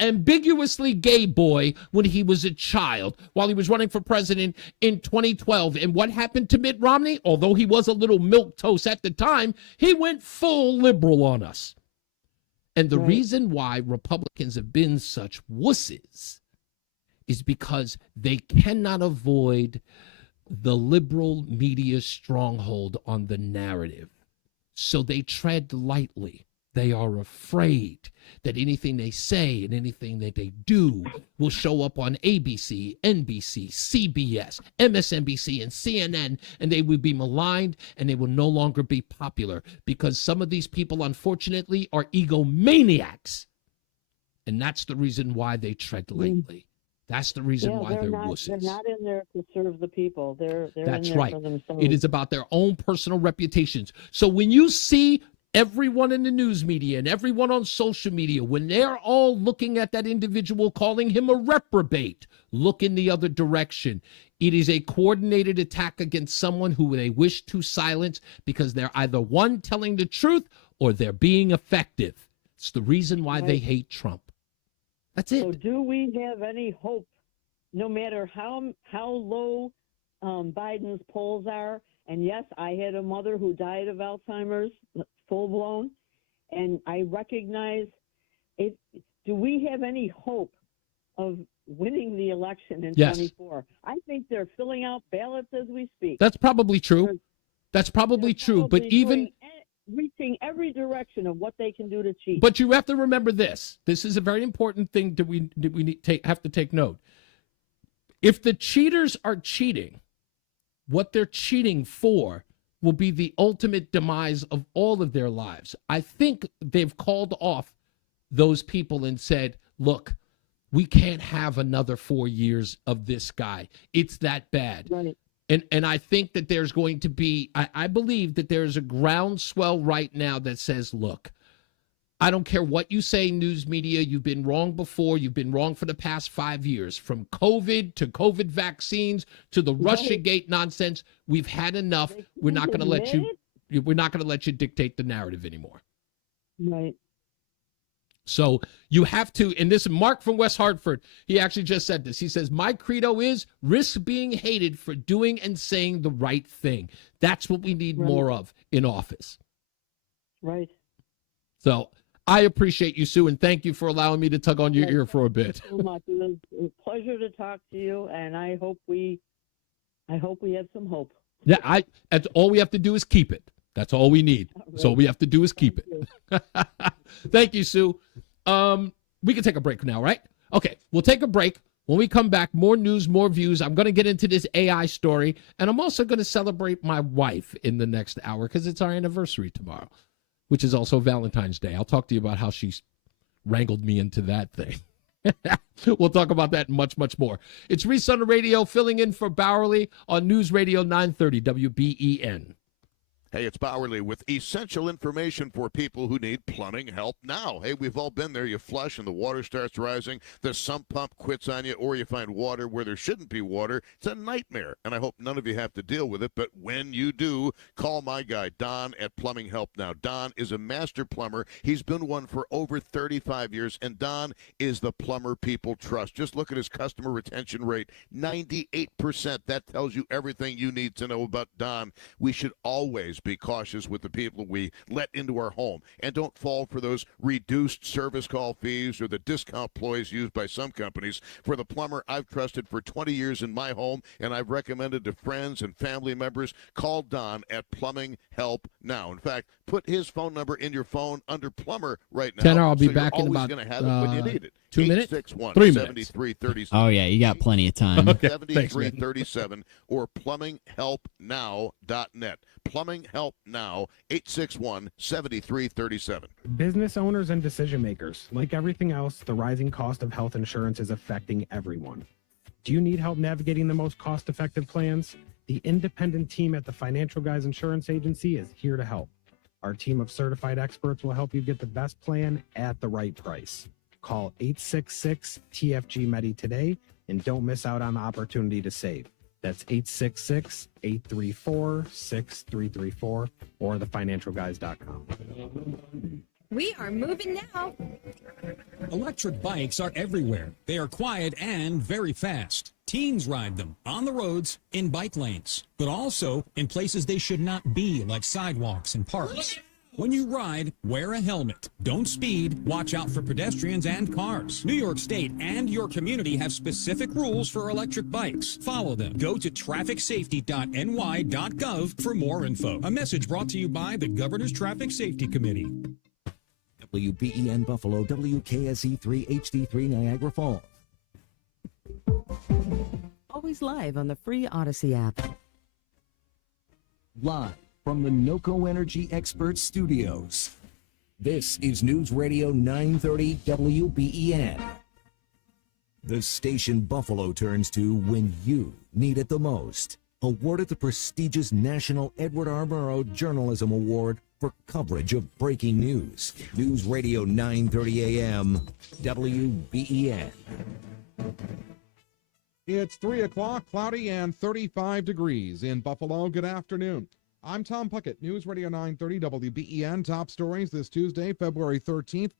ambiguously gay boy when he was a child while he was running for president in 2012. And what happened to Mitt Romney? Although he was a little milquetoast at the time, he went full liberal on us. And the reason why Republicans have been such wusses is because they cannot avoid the liberal media stronghold on the narrative. So they tread lightly. They are afraid that anything they say and anything that they do will show up on ABC, NBC, CBS, MSNBC, and CNN, and they will be maligned and they will no longer be popular because some of these people, unfortunately, are egomaniacs. And that's the reason why they tread lightly. That's the reason why they're wusses. They're not in there to serve the people. They're That's in there right. for themselves. It is about their own personal reputations. So when you see everyone in the news media and everyone on social media, when they're all looking at that individual, calling him a reprobate, look in the other direction. It is a coordinated attack against someone who they wish to silence because they're either one, telling the truth, or they're being effective. It's the reason why they hate Trump. That's it. So do we have any hope, no matter how low Biden's polls are? And yes, I had a mother who died of Alzheimer's, full blown, and I recognize it. Do we have any hope of winning the election in 24? I think they're filling out ballots as we speak. That's probably true. That's probably true. But even reaching every direction of what they can do to cheat. But you have to remember this. This is a very important thing that we have to take note. If the cheaters are cheating, what they're cheating for will be the ultimate demise of all of their lives. I think they've called off those people and said, look, we can't have another 4 years of this guy. It's that bad. Right. And I think that there's going to be, I believe that there's a groundswell right now that says, look, I don't care what you say, news media, you've been wrong before. You've been wrong for the past 5 years, from COVID to COVID vaccines to the Russiagate nonsense. We've had enough. We're not going to let you dictate the narrative anymore. Right. So you have to, and this is Mark from West Hartford. He actually just said this. He says, my credo is risk being hated for doing and saying the right thing. That's what we need more of in office. Right. So I appreciate you, Sue, and thank you for allowing me to tug on your ear for a bit. So much. It was a pleasure to talk to you, and I hope we have some hope. Yeah, that's all we have to do is keep it. That's all we need. Right. So all we have to do is keep it. Thank you, Sue. We can take a break now, right? Okay, we'll take a break. When we come back, more news, more views. I'm going to get into this AI story, and I'm also going to celebrate my wife in the next hour because it's our anniversary tomorrow, which is also Valentine's Day. I'll talk to you about how she's wrangled me into that thing. We'll talk about that and much, much more. It's Reese on the radio, filling in for Bowerly on News Radio 930 WBEN. Hey, it's Bowerly with essential information for people who need plumbing help now. Hey, we've all been there. You flush and the water starts rising. The sump pump quits on you, or you find water where there shouldn't be water. It's a nightmare, and I hope none of you have to deal with it. But when you do, call my guy, Don, at Plumbing Help Now. Don is a master plumber. He's been one for over 35 years, and Don is the plumber people trust. Just look at his customer retention rate, 98%. That tells you everything you need to know about Don. We should always be cautious with the people we let into our home, and don't fall for those reduced service call fees or the discount ploys used by some companies. For the plumber I've trusted for 20 years in my home, and I've recommended to friends and family members, call Don at Plumbing Help Now. In fact, put his phone number in your phone under plumber right now. Tanner, I'll be so back you're in always about going to have it when you need it. 2 minutes? 3 minutes. Oh, yeah, you got plenty of time. Okay, 7337 or plumbinghelpnow.net. Plumbing Help Now, 861-7337. Business owners and decision makers, like everything else, the rising cost of health insurance is affecting everyone. Do you need help navigating the most cost-effective plans? The independent team at the Financial Guys Insurance Agency is here to help. Our team of certified experts will help you get the best plan at the right price. Call 866-TFG-MEDI today and don't miss out on the opportunity to save. That's 866-834-6334 or thefinancialguys.com. We are moving now. Electric bikes are everywhere. They are quiet and very fast. Teens ride them on the roads, in bike lanes, but also in places they should not be, like sidewalks and parks. When you ride, wear a helmet. Don't speed. Watch out for pedestrians and cars. New York State and your community have specific rules for electric bikes. Follow them. Go to trafficsafety.ny.gov for more info. A message brought to you by the Governor's Traffic Safety Committee. WBEN Buffalo, WKSE3 HD3 Niagara Falls. Always live on the free Odyssey app. Live from the NOCO Energy Expert Studios. This is News Radio 930 WBEN. The station Buffalo turns to when you need it the most. Awarded the prestigious National Edward R. Murrow Journalism Award for coverage of breaking news. News Radio 930 AM, WBEN. It's 3 o'clock, cloudy and 35 degrees in Buffalo. Good afternoon. I'm Tom Puckett, News Radio 930 WBEN. Top stories this Tuesday, February 13th.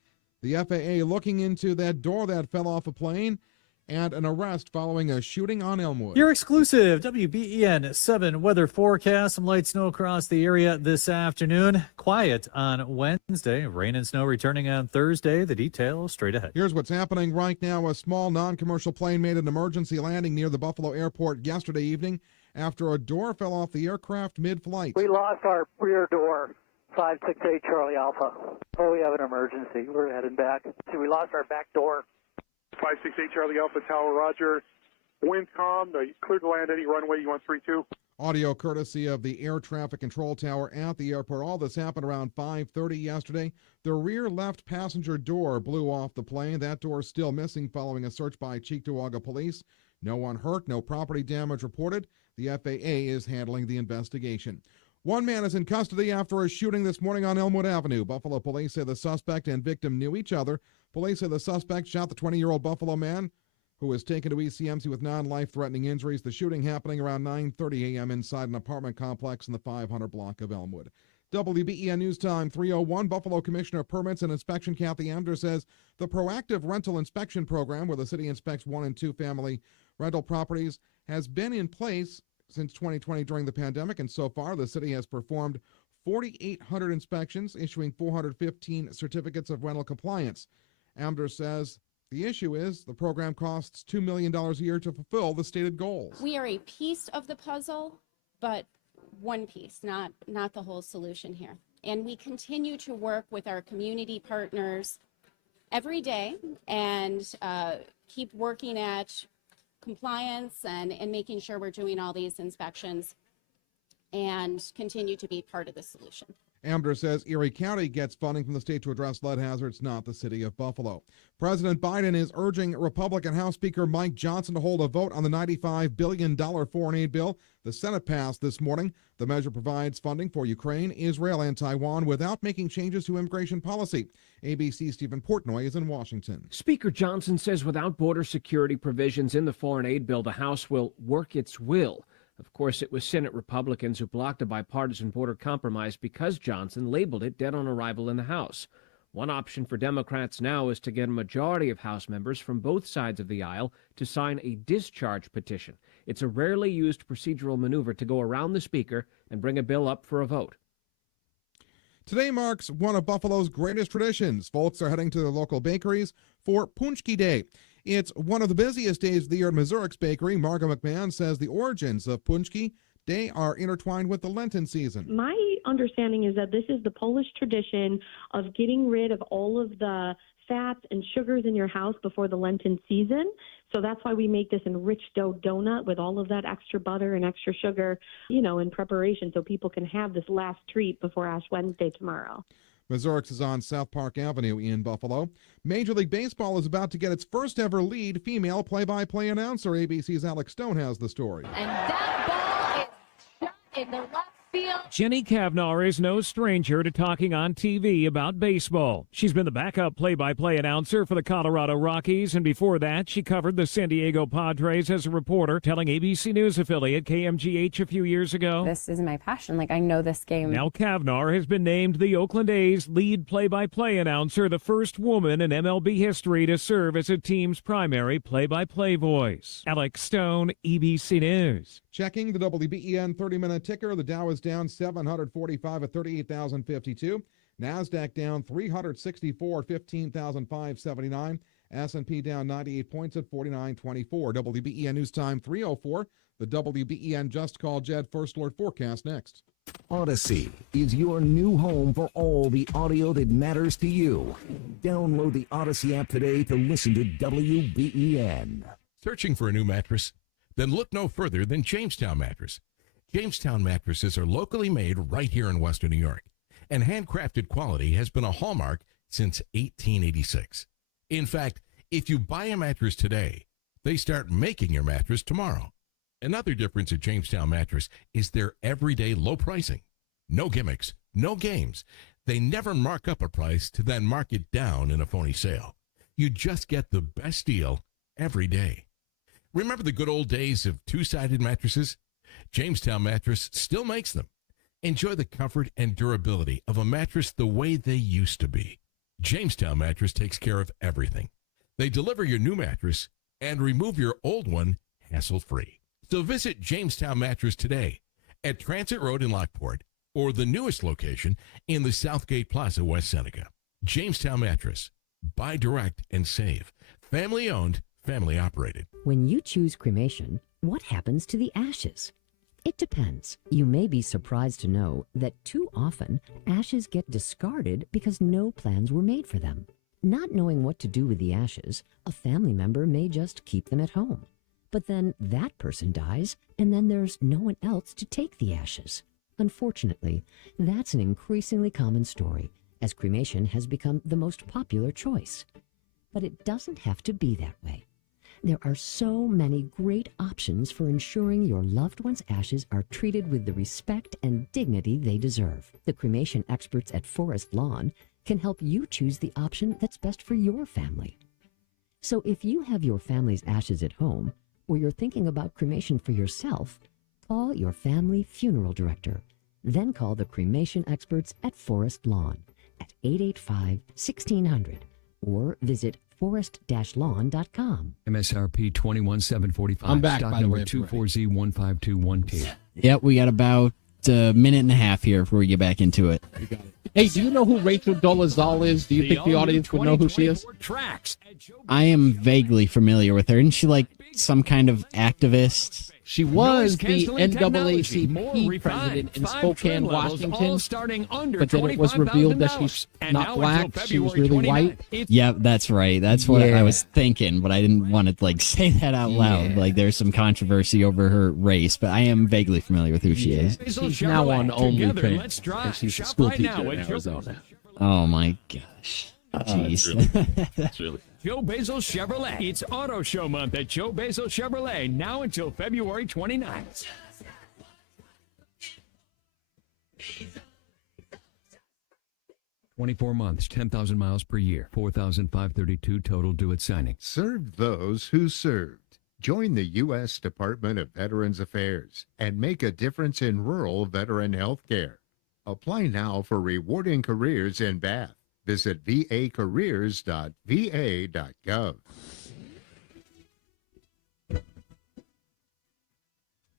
The FAA looking into that door that fell off a plane, and an arrest following a shooting on Elmwood. Your exclusive WBEN 7 weather forecast. Some light snow across the area this afternoon. Quiet on Wednesday. Rain and snow returning on Thursday. The details straight ahead. Here's what's happening right now. A small non-commercial plane made an emergency landing near the Buffalo airport yesterday evening after a door fell off the aircraft mid-flight. We lost our rear door, 568 Charlie Alpha. Oh, we have an emergency. We're heading back. So we lost our back door. 568 Charlie Alpha Tower, Roger. Wind calm. Clear to land any runway 132. Audio courtesy of the air traffic control tower at the airport. All this happened around 5:30 yesterday. The rear left passenger door blew off the plane. That door is still missing following a search by Cheektowaga police. No one hurt, no property damage reported. The FAA is handling the investigation. One man is in custody after a shooting this morning on Elmwood Avenue. Buffalo police say the suspect and victim knew each other. Police say the suspect shot the 20-year-old Buffalo man who was taken to ECMC with non-life-threatening injuries. The shooting happening around 9:30 a.m. inside an apartment complex in the 500 block of Elmwood. WBEN News Time 3:01. Buffalo Commissioner of Permits and Inspection Kathy Amder says the proactive rental inspection program, where the city inspects 1- and 2-family rental properties, has been in place since 2020 during the pandemic, and so far the city has performed 4,800 inspections, issuing 415 certificates of rental compliance. Amder says the issue is the program costs $2 million a year to fulfill the stated goals. We are a piece of the puzzle, but one piece, not the whole solution here. And we continue to work with our community partners every day and keep working at compliance and making sure we're doing all these inspections and continue to be part of the solution. Amder says Erie County gets funding from the state to address lead hazards, not the city of Buffalo. President Biden is urging Republican House Speaker Mike Johnson to hold a vote on the $95 billion foreign aid bill. The Senate passed this morning. The measure provides funding for Ukraine, Israel, and Taiwan without making changes to immigration policy. ABC's Stephen Portnoy is in Washington. Speaker Johnson says without border security provisions in the foreign aid bill, the House will work its will. Of course, it was Senate Republicans who blocked a bipartisan border compromise because Johnson labeled it dead on arrival in the House. One option for Democrats now is to get a majority of House members from both sides of the aisle to sign a discharge petition. It's a rarely used procedural maneuver to go around the Speaker and bring a bill up for a vote. Today marks one of Buffalo's greatest traditions. Folks are heading to their local bakeries for Punchki Day. It's one of the busiest days of the year at Missouri's Bakery. Marga McMahon says the origins of Punchki Day are intertwined with the Lenten season. My understanding is that this is the Polish tradition of getting rid of all of the fats and sugars in your house before the Lenten season. So that's why we make this enriched dough donut with all of that extra butter and extra sugar, in preparation so people can have this last treat before Ash Wednesday tomorrow. Missouri's is on South Park Avenue in Buffalo. Major League Baseball is about to get its first ever lead female play-by-play announcer. ABC's Alex Stone has the story. And that ball is shot in the left field. Jenny Kavnar is no stranger to talking on TV about baseball. She's been the backup play-by-play announcer for the Colorado Rockies, and before that, she covered the San Diego Padres as a reporter, telling ABC News affiliate KMGH a few years ago. This is my passion. I know this game. Now Kavnar has been named the Oakland A's lead play-by-play announcer, the first woman in MLB history to serve as a team's primary play-by-play voice. Alex Stone, ABC News. Checking the WBEN 30-minute ticker, the Dow is down 745 at 38,052. NASDAQ down 364 at 15,579. S&P down 98 points at 4924. WBEN News Time 3:04. The WBEN Just Call Jed First Alert forecast next. Odyssey is your new home for all the audio that matters to you. Download the Odyssey app today to listen to WBEN. Searching for a new mattress? Then look no further than Jamestown Mattress. Jamestown mattresses are locally made right here in Western New York, and handcrafted quality has been a hallmark since 1886. In fact, if you buy a mattress today, they start making your mattress tomorrow. Another difference at Jamestown Mattress is their everyday low pricing. No gimmicks, no games. They never mark up a price to then mark it down in a phony sale. You just get the best deal every day. Remember the good old days of two-sided mattresses? Jamestown Mattress still makes them. Enjoy the comfort and durability of a mattress the way they used to be. Jamestown Mattress takes care of everything. They deliver your new mattress and remove your old one hassle-free. So visit Jamestown Mattress today at Transit Road in Lockport or the newest location in the Southgate Plaza, West Seneca. Jamestown Mattress. Buy direct and save. Family owned, family operated. When you choose cremation, what happens to the ashes? It depends. You may be surprised to know that too often ashes get discarded because no plans were made for them. Not knowing what to do with the ashes, a family member may just keep them at home. But then that person dies, and then there's no one else to take the ashes. Unfortunately, that's an increasingly common story, as cremation has become the most popular choice. But it doesn't have to be that way. There are so many great options for ensuring your loved one's ashes are treated with the respect and dignity they deserve. The cremation experts at Forest Lawn can help you choose the option that's best for your family. So if you have your family's ashes at home, or you're thinking about cremation for yourself, call your family funeral director. Then call the cremation experts at Forest Lawn at 885-1600 or visit forest-lawn.com. MSRP 21745. I'm back, Stock by the number way, 2401521T. Yep, we got about a minute and a half here before we get back into it. Hey, do you know who Rachel Dolezal is? Do you think the audience would know who she is? I am vaguely familiar with her. Isn't she like some kind of activist? She was the NAACP president in Spokane, Washington, but then it was revealed that she's not black, she was really white. Yep, that's right. That's what I was thinking, but I didn't want to like say that out loud. Like there's some controversy over her race, but I am vagually familiar with who she is. She's now on OnlyFans, and she's a school teacher in Arizona. Oh my gosh. Jeez. That's really Joe Basil Chevrolet. It's Auto Show Month at Joe Basil Chevrolet, now until February 29th. 24 months, 10,000 miles per year, 4,532 total due at signing. Served those who served. Join the U.S. Department of Veterans Affairs and make a difference in rural veteran health care. Apply now for rewarding careers in Bath. Visit vacareers.va.gov.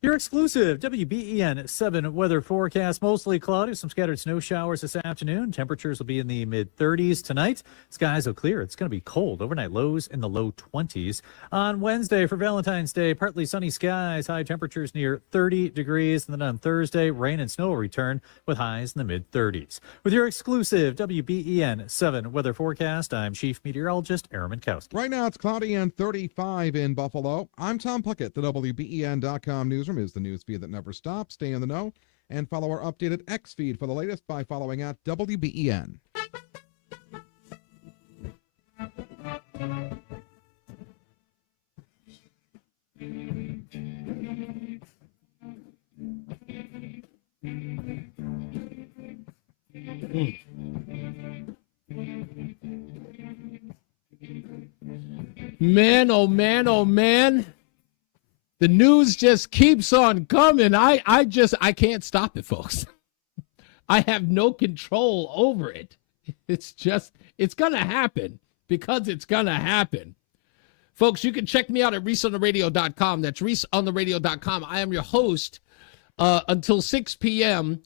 Your exclusive WBEN 7 weather forecast. Mostly cloudy, some scattered snow showers this afternoon. Temperatures will be in the mid-30s tonight. Skies will clear. It's going to be cold. Overnight lows in the low 20s. On Wednesday for Valentine's Day, partly sunny skies. High temperatures near 30 degrees. And then on Thursday, rain and snow will return with highs in the mid-30s. With your exclusive WBEN 7 weather forecast, I'm Chief Meteorologist Aaron Minkowski. Right now it's cloudy and 35 in Buffalo. I'm Tom Puckett. The WBEN.com newsroom is the news feed that never stops. Stay in the know and follow our updated X feed for the latest by following at WBEN. Man, oh man, oh man. The news just keeps on coming. I can't stop it, folks. I have no control over it. It's going to happen because it's going to happen. Folks, you can check me out at ReeseOnTheRadio.com. That's ReeseOnTheRadio.com. I am your host until 6 p.m.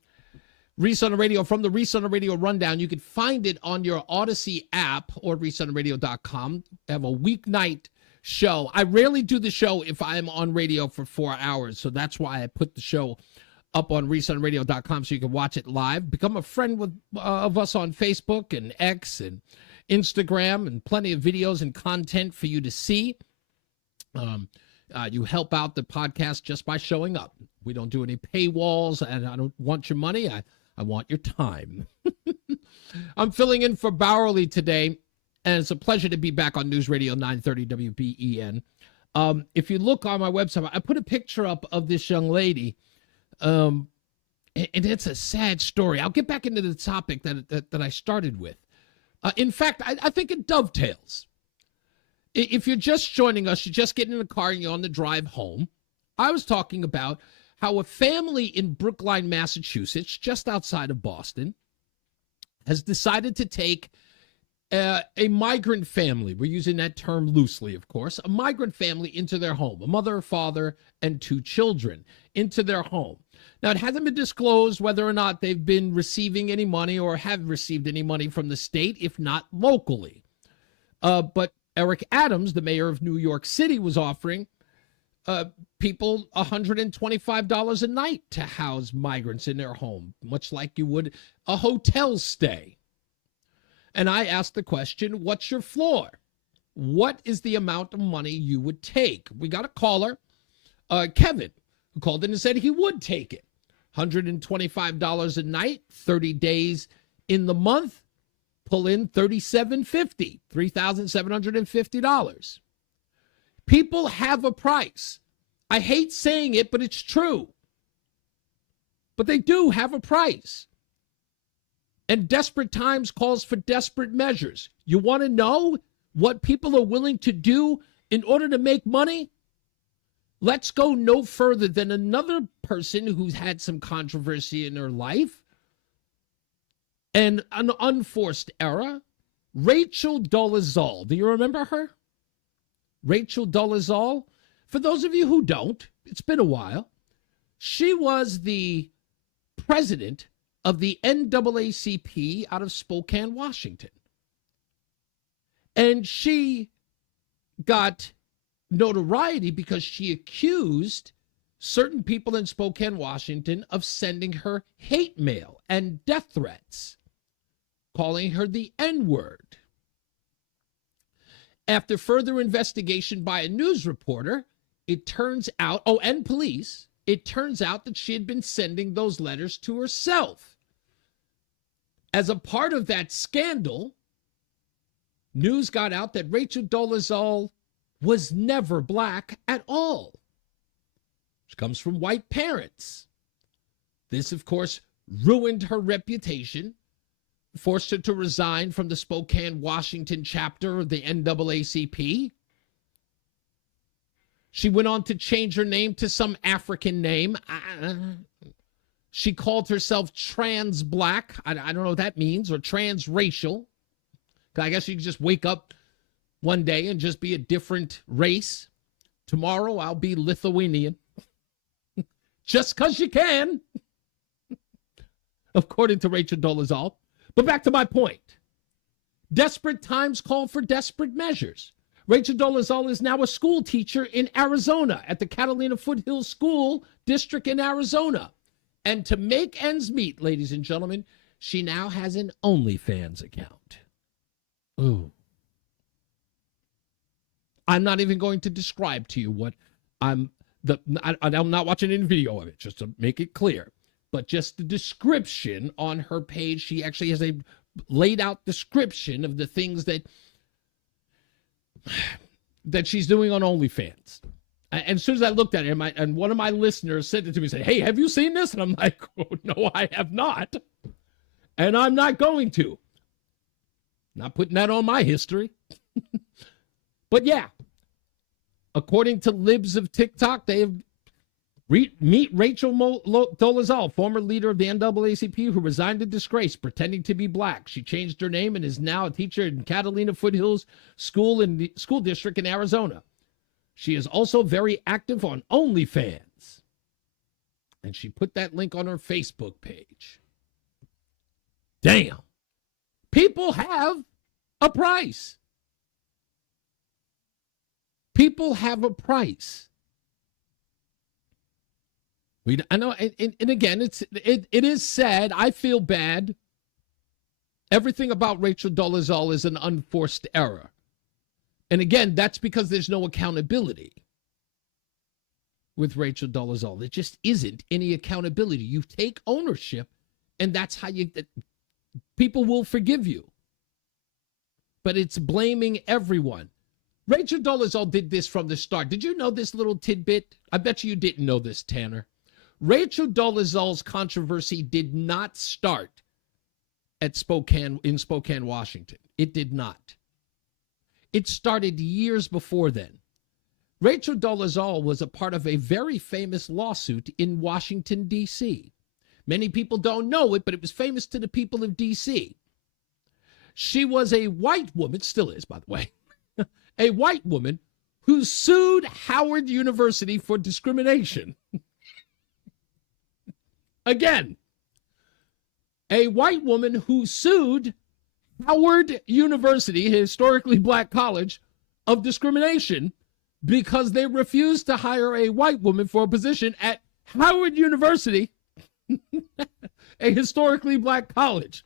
Reese on the Radio from the Reese on the Radio Rundown. You can find it on your Odyssey app or ReeseOnTheRadio.com. I have a weeknight show. I rarely do the show if I'm on radio for 4 hours, so that's why I put the show up on ReeseOnRadio.com so you can watch it live. Become a friend of us on Facebook and X and Instagram, and plenty of videos and content for you to see. You help out the podcast just by showing up. We don't do any paywalls, and I don't want your money. I want your time. I'm filling in for Bowerly today, and it's a pleasure to be back on News Radio 930 WBEN. If you look on my website, I put a picture up of this young lady, and it's a sad story. I'll get back into the topic that I started with. In fact, I think it dovetails. If you're just joining us, you're just getting in the car and you're on the drive home, I was talking about how a family in Brookline, Massachusetts, just outside of Boston, has decided to take a migrant family, we're using that term loosely, of course, a migrant family into their home, a mother, a father, and 2 children into their home. Now, it hasn't been disclosed whether or not they've been receiving any money or have received any money from the state, if not locally. But Eric Adams, the mayor of New York City, was offering people $125 a night to house migrants in their home, much like you would a hotel stay. And I asked the question, what's your floor? What is the amount of money you would take? We got a caller, Kevin, who called in and said he would take it. $125 a night, 30 days in the month, pull in $3,750, $3,750. People have a price. I hate saying it, but it's true. But they do have a price. And desperate times calls for desperate measures. You want to know what people are willing to do in order to make money? Let's go no further than another person who's had some controversy in her life and an unforced error, Rachel Dolezal. Do you remember her? Rachel Dolezal? For those of you who don't, it's been a while. She was the president of the NAACP out of Spokane, Washington. And she got notoriety because she accused certain people in Spokane, Washington of sending her hate mail and death threats, calling her the N-word. After further investigation by a news reporter, it turns out, and police, it turns out that she had been sending those letters to herself. As a part of that scandal, news got out that Rachel Dolezal was never black at all. She comes from white parents. This, of course, ruined her reputation, forced her to resign from the Spokane, Washington chapter of the NAACP. She went on to change her name to some African name. She called herself trans black. I don't know what that means, or transracial. I guess you could just wake up one day and just be a different race. Tomorrow I'll be Lithuanian. Just because you can. According to Rachel Dolezal. But back to my point. Desperate times call for desperate measures. Rachel Dolezal is now a school teacher in Arizona at the Catalina Foothills School District in Arizona. And to make ends meet, ladies and gentlemen, she now has an OnlyFans account. Ooh. I'm not even going to describe to you what I'm not watching any video of it, just to make it clear. But just the description on her page, she actually has a laid out description of the things that she's doing on OnlyFans. And as soon as I looked at it, and one of my listeners sent it to me and said, "Hey, have you seen this?" And I'm like, "Oh, no, I have not. And I'm not going to. Not putting that on my history." But yeah, according to Libs of TikTok, they have meet Rachel Dolezal, former leader of the NAACP, who resigned in disgrace, pretending to be black. She changed her name and is now a teacher in Catalina Foothills School District in Arizona. She is also very active on OnlyFans. And she put that link on her Facebook page. Damn. People have a price. People have a price. I know, and again, it is sad. I feel bad. Everything about Rachel Dolezal is an unforced error. And again, that's because there's no accountability with Rachel Dolezal. There just isn't any accountability. You take ownership, and that's how people will forgive you. But it's blaming everyone. Rachel Dolezal did this from the start. Did you know this little tidbit? I bet you didn't know this, Tanner. Rachel Dolezal's controversy did not start in Spokane, Washington. It did not. It started years before then. Rachel Dolezal was a part of a very famous lawsuit in Washington, D.C. Many people don't know it, but it was famous to the people of D.C. She was a white woman, still is, by the way, a white woman who sued Howard University for discrimination. Again, a white woman who sued Howard University, a historically black college, of discrimination because they refused to hire a white woman for a position at Howard University, a historically black college,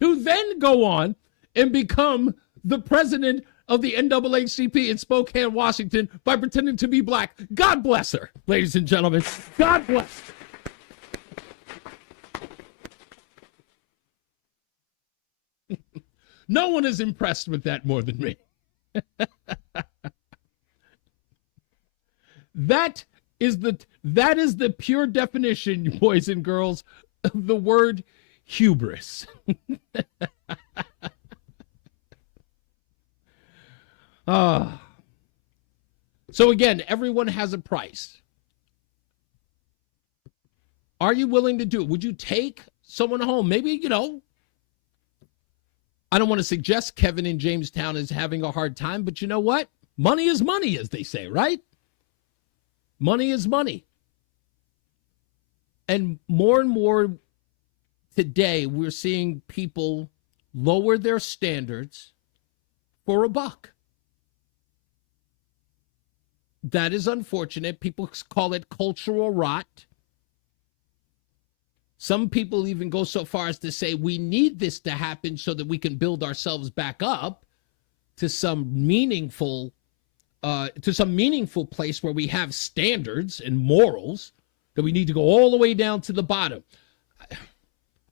to then go on and become the president of the NAACP in Spokane, Washington, by pretending to be black. God bless her, ladies and gentlemen. God bless her. No one is impressed with that more than me. That is the pure definition, boys and girls, of the word hubris. So again, everyone has a price. Are you willing to do it? Would you take someone home? Maybe, I don't want to suggest Kevin in Jamestown is having a hard time, but you know what? Money is money, as they say, right? Money is money. And more today, we're seeing people lower their standards for a buck. That is unfortunate. People call it cultural rot. Some people even go so far as to say we need this to happen so that we can build ourselves back up to some meaningful place where we have standards and morals, that we need to go all the way down to the bottom.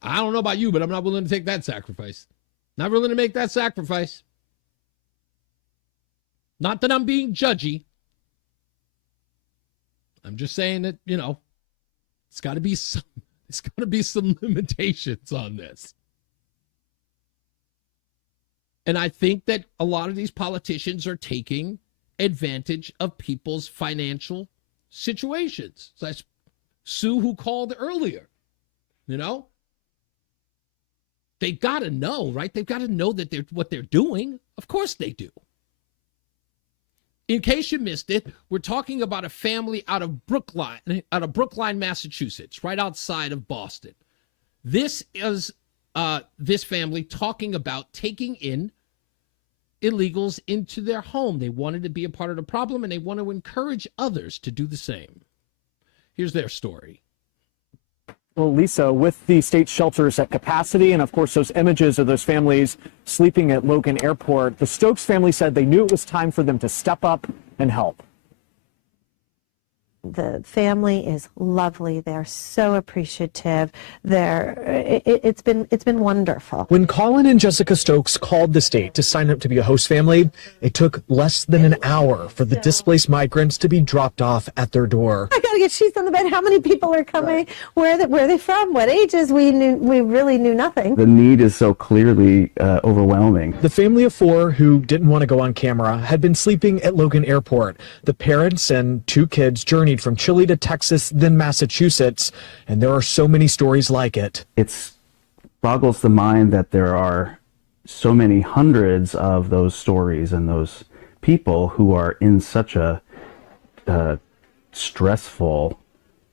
I don't know about you, but I'm not willing to take that sacrifice. Not willing to make that sacrifice. Not that I'm being judgy. I'm just saying that, it's got to be some limitations on this. And I think that a lot of these politicians are taking advantage of people's financial situations. So that's Sue, who called earlier. They got to know, right? They've got to know that what they're doing. Of course they do. In case you missed it, we're talking about a family out of Brookline, Massachusetts, right outside of Boston. This is this family talking about taking in illegals into their home. They wanted to be a part of the problem, and they want to encourage others to do the same. Here's their story. Well, Lisa, with the state shelters at capacity and, of course, those images of those families sleeping at Logan Airport, the Stokes family said they knew it was time for them to step up and help. The family is lovely. They're so appreciative. It's been wonderful. When Colin and Jessica Stokes called the state to sign up to be a host family, it took less than an hour for the displaced migrants to be dropped off at their door. I gotta get sheets on the bed. How many people are coming? Right. Where are they from? What ages? We really knew nothing. The need is so clearly overwhelming. The family of four who didn't want to go on camera had been sleeping at Logan Airport. The parents and two kids journeyed from Chile to Texas, then Massachusetts, and there are so many stories like it. It boggles the mind that there are so many hundreds of those stories and those people who are in such a stressful,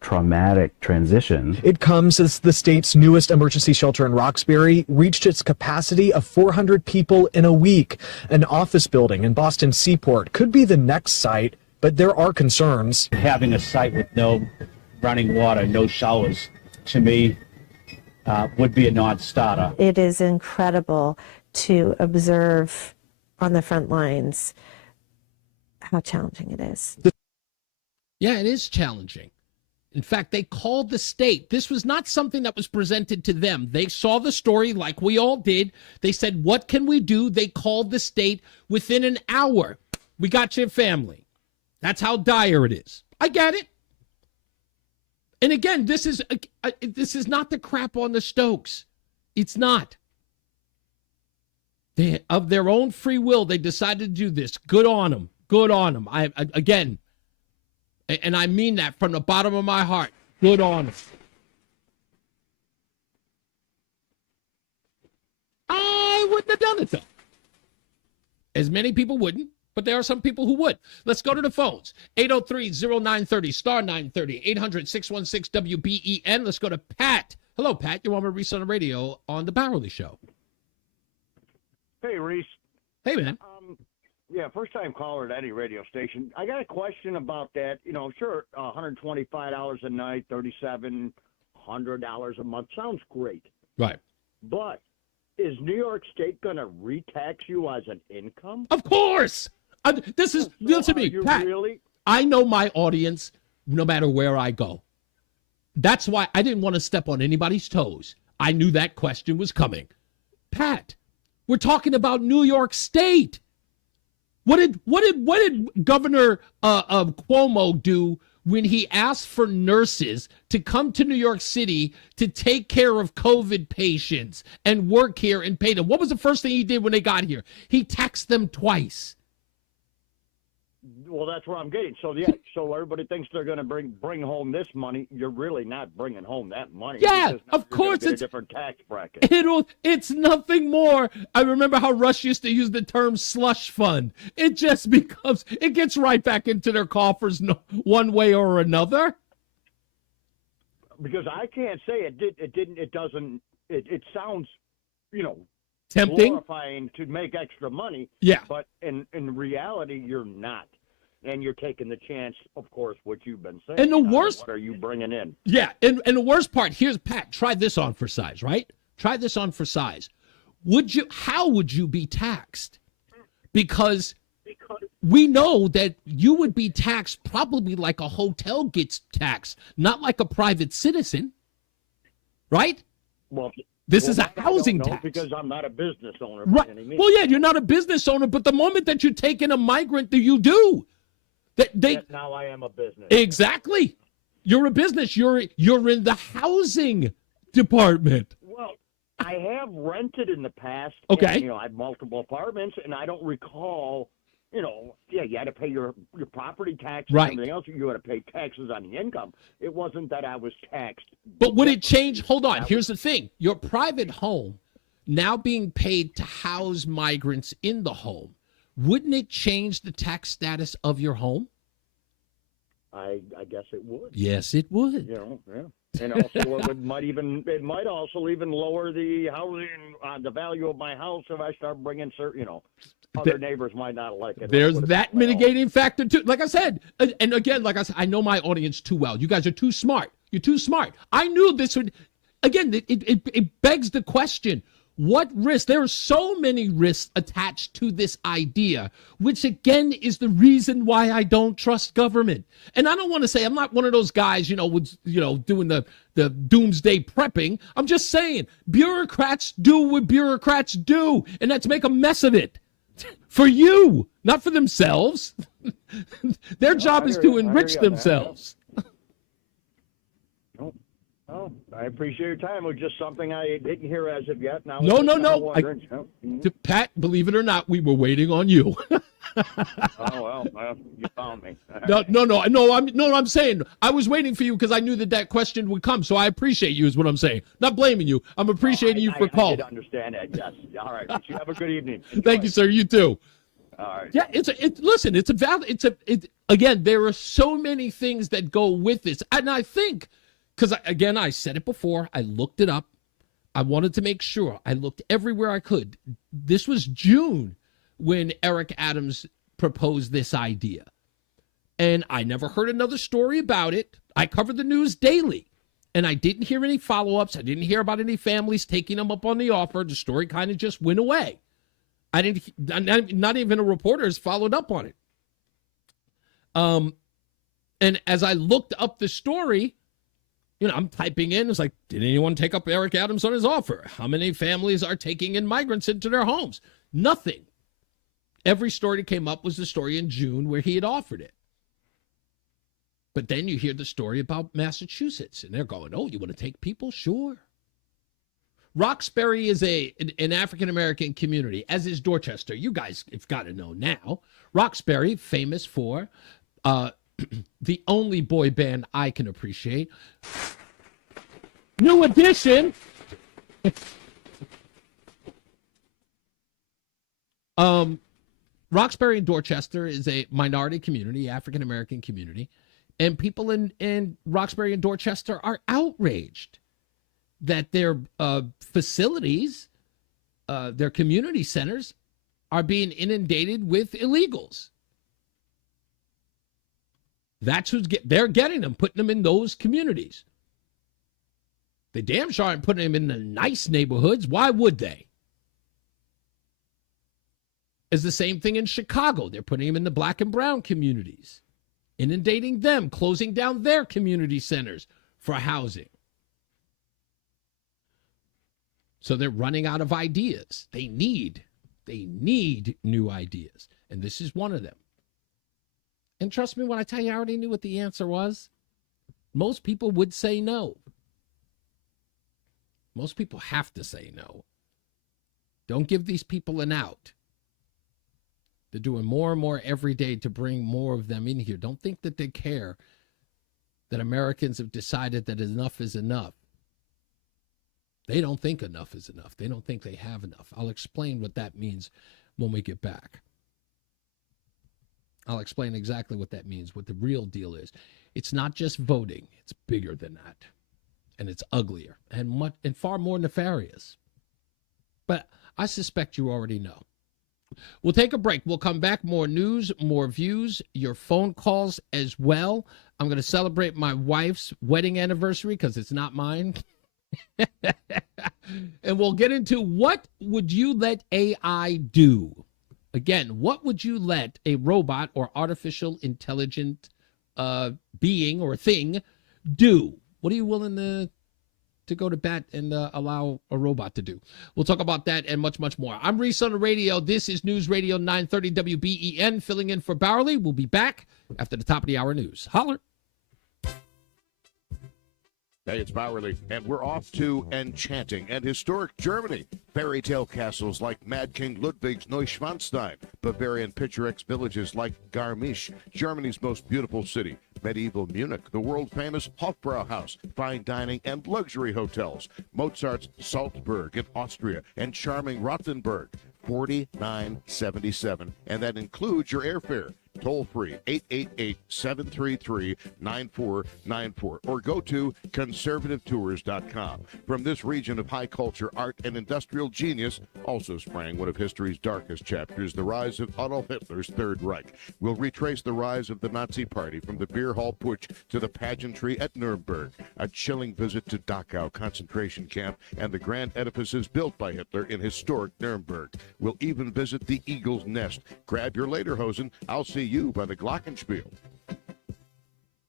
traumatic transition. It comes as the state's newest emergency shelter in Roxbury reached its capacity of 400 people in a week. An office building in Boston Seaport could be the next site, but there are concerns. Having a site with no running water, no showers, to me, would be a non-starter. It is incredible to observe on the front lines how challenging it is. Yeah, it is challenging. In fact, they called the state. This was not something that was presented to them. They saw the story like we all did. They said, what can we do? They called the state within an hour. We got your family. That's how dire it is. I get it. And again, this is not the crap on the Stokes. It's not. They, of their own free will, they decided to do this. Good on them. Good on them. Again, and I mean that from the bottom of my heart. Good on them. I wouldn't have done it, though. As many people wouldn't, but there are some people who would. Let's go to the phones. 803-0930, star 930, 800-616-WBEN. Let's go to Pat. Hello, Pat. You're on with Reese on the radio on The Bourrle Show. Hey, Reese. Hey, man. Yeah, first-time caller at any radio station. I got a question about that. You know, sure, $125 a night, $3,700 a month sounds great. Right. But is New York State going to retax you as an income? Of course. This is, listen to me, Pat. Really? I know my audience no matter where I go. That's why I didn't want to step on anybody's toes. I knew that question was coming. Pat, we're talking about New York State. What did Governor Cuomo do when he asked for nurses to come to New York City to take care of COVID patients and work here and pay them? What was the first thing he did when they got here? He taxed them twice. Well, that's where I'm getting. So, yeah, so everybody thinks they're going to bring home this money. You're really not bringing home that money. Yeah, of course it's a different tax bracket. It's nothing more. I remember how Rush used to use the term slush fund. It just becomes, it gets right back into their coffers one way or another. Because I can't say it sounds, tempting, glorifying to make extra money. Yeah. But in reality, you're not. And you're taking the chance, of course, what you've been saying. And the worst... What are you bringing in? Yeah, and the worst part, here's, Pat, try this on for size, right? Try this on for size. How would you be taxed? Because we know that you would be taxed probably like a hotel gets taxed, not like a private citizen, right? Well... This is a housing tax. Because I'm not a business owner. Right. By any means. Well, yeah, you're not a business owner, but the moment that you take in a migrant, you do. Yes, now I am a business. Exactly. You're a business. You're in the housing department. Well, I have rented in the past. Okay. And, I have multiple apartments, and I don't recall. You had to pay your property tax and right. everything else. You had to pay taxes on the income. It wasn't that I was taxed. But would it change? Hold on. Here's the thing. Your private home now being paid to house migrants in the home, wouldn't it change the tax status of your home? I guess it would. Yes, it would. Yeah. And also it might also even lower the housing, the value of my house if I start bringing certain, other neighbors might not like it. There's that mitigating factor too. Like I said, and again, like I said, I know my audience too well. You guys are too smart. You're too smart. I knew this would, again, it begs the question, what risk? There are so many risks attached to this idea, which again is the reason why I don't trust government. And I don't want to say, I'm not one of those guys, doing the doomsday prepping. I'm just saying, bureaucrats do what bureaucrats do, and that's make a mess of it. For you, not for themselves. Their job is to enrich themselves. Oh, I appreciate your time. It was just something I didn't hear as of yet. Now, No. Pat, believe it or not, we were waiting on you. Well, you found me. I'm saying I was waiting for you because I knew that question would come. So I appreciate you is what I'm saying. Not blaming you. I'm appreciating you for calling. I did understand that, yes. All right. You have a good evening. Thank you, sir. You too. All right. Yeah, again, there are so many things that go with this. And I think, because again, I said it before, I looked it up. I wanted to make sure. I looked everywhere I could. This was June when Eric Adams proposed this idea. And I never heard another story about it. I covered the news daily, and I didn't hear any follow-ups. I didn't hear about any families taking them up on the offer. The story kind of just went away. Not even a reporter has followed up on it. And as I looked up the story, I'm typing in, it's like, did anyone take up Eric Adams on his offer? How many families are taking in migrants into their homes? Nothing. Every story that came up was the story in June where he had offered it. But then you hear the story about Massachusetts, and they're going, oh, you want to take people? Sure. Roxbury is an African-American community, as is Dorchester. You guys have got to know now. Roxbury, famous for the only boy band I can appreciate. New Edition. Roxbury and Dorchester is a minority community, African-American community, and people in Roxbury and Dorchester are outraged that their facilities, their community centers, are being inundated with illegals. That's they're getting them, putting them in those communities. They damn sure aren't putting them in the nice neighborhoods. Why would they? It's the same thing in Chicago. They're putting them in the black and brown communities, inundating them, closing down their community centers for housing. So they're running out of ideas. They need new ideas. And this is one of them. And trust me when I tell you, I already knew what the answer was. Most people would say no. Most people have to say no. Don't give these people an out. They're doing more and more every day to bring more of them in here. Don't think that they care that Americans have decided that enough is enough. They don't think enough is enough. They don't think they have enough. I'll explain what that means when we get back. I'll explain exactly what that means, what the real deal is. It's not just voting. It's bigger than that. And it's uglier and far more nefarious. But I suspect you already know. We'll take a break. We'll come back. More news, more views, your phone calls as well. I'm going to celebrate my wife's wedding anniversary because it's not mine. And we'll get into what would you let AI do? Again, what would you let a robot or artificial intelligent being or thing do? What are you willing to go to bat and allow a robot to do? We'll talk about that and much, much more. I'm Reese on the radio. This is News Radio 930 WBEN, filling in for Bowerly. We'll be back after the top of the hour news. Holler. Hey, it's Bowerly, and we're off to enchanting and historic Germany. Fairy tale castles like Mad King Ludwig's Neuschwanstein, Bavarian picturesque villages like Garmisch, Germany's most beautiful city, medieval Munich, the world-famous Hofbrauhaus, fine dining and luxury hotels, Mozart's Salzburg in Austria, and charming Rothenburg, $49.77, and that includes your airfare. Toll free, 888-733-9494, or go to conservativetours.com. From this region of high culture, art, and industrial genius, also sprang one of history's darkest chapters, the rise of Adolf Hitler's Third Reich. We'll retrace the rise of the Nazi Party from the beer hall putsch to the pageantry at Nuremberg, a chilling visit to Dachau concentration camp, and the grand edifices built by Hitler in historic Nuremberg. We'll even visit the Eagle's Nest. Grab your lederhosen. I'll see you by the Glockenspiel.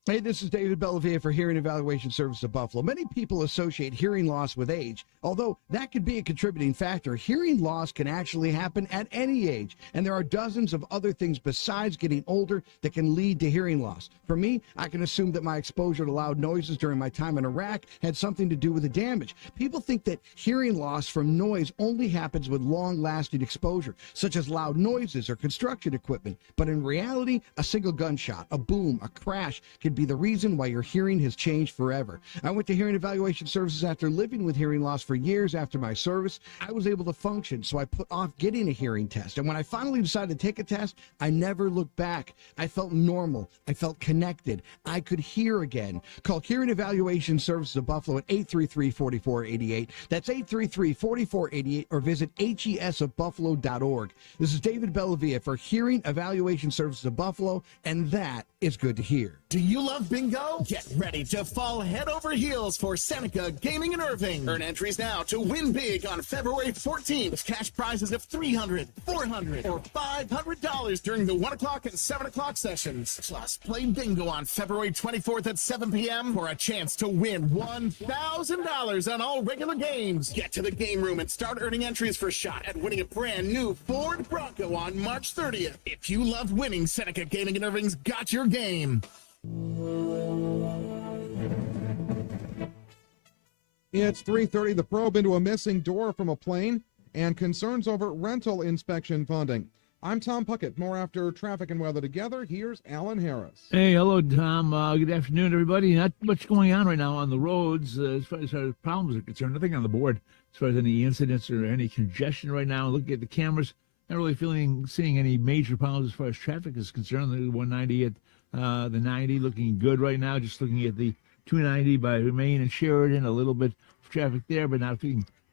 Hey, this is David Bellavia for Hearing Evaluation Service of Buffalo. Many people associate hearing loss with age. Although that could be a contributing factor, hearing loss can actually happen at any age. And there are dozens of other things besides getting older that can lead to hearing loss. For me, I can assume that my exposure to loud noises during my time in Iraq had something to do with the damage. People think that hearing loss from noise only happens with long-lasting exposure, such as loud noises or construction equipment. But in reality, a single gunshot, a boom, a crash can could be the reason why your hearing has changed forever. I went to hearing evaluation services after living with hearing loss for years. After my service, I was able to function, so I put off getting a hearing test. And when I finally decided to take a test, I never looked back. I felt normal. I felt connected. I could hear again. Call Hearing Evaluation Services of Buffalo at 833-4488. That's 833-4488, or visit HESofbuffalo.org. This is David Bellavia for Hearing Evaluation Services of Buffalo, and that is good to hear. Do you love bingo? Get ready to fall head over heels for Seneca Gaming in Irving. Earn entries now to win big on February 14th with cash prizes of $300, $400, or $500 during the 1 o'clock and 7 o'clock sessions. Plus, play bingo on February 24th at 7 p.m. for a chance to win $1,000 on all regular games. Get to the game room and start earning entries for a shot at winning a brand new Ford Bronco on March 30th. If you love winning, Seneca Gaming in Irving's got your game. It's 3:30. The probe into a missing door from a plane and concerns over rental inspection funding. I'm Tom Puckett. More after traffic and weather together. Here's Alan Harris. Hey, hello, Tom. Good afternoon, everybody. Not much going on right now on the roads as far as problems are concerned. Nothing on the board as far as any incidents or any congestion right now. Looking at the cameras, not really seeing any major problems as far as traffic is concerned. The 190 at the 90 looking good right now. Just looking at the 290 by Main and Sheridan, a little bit of traffic there, but not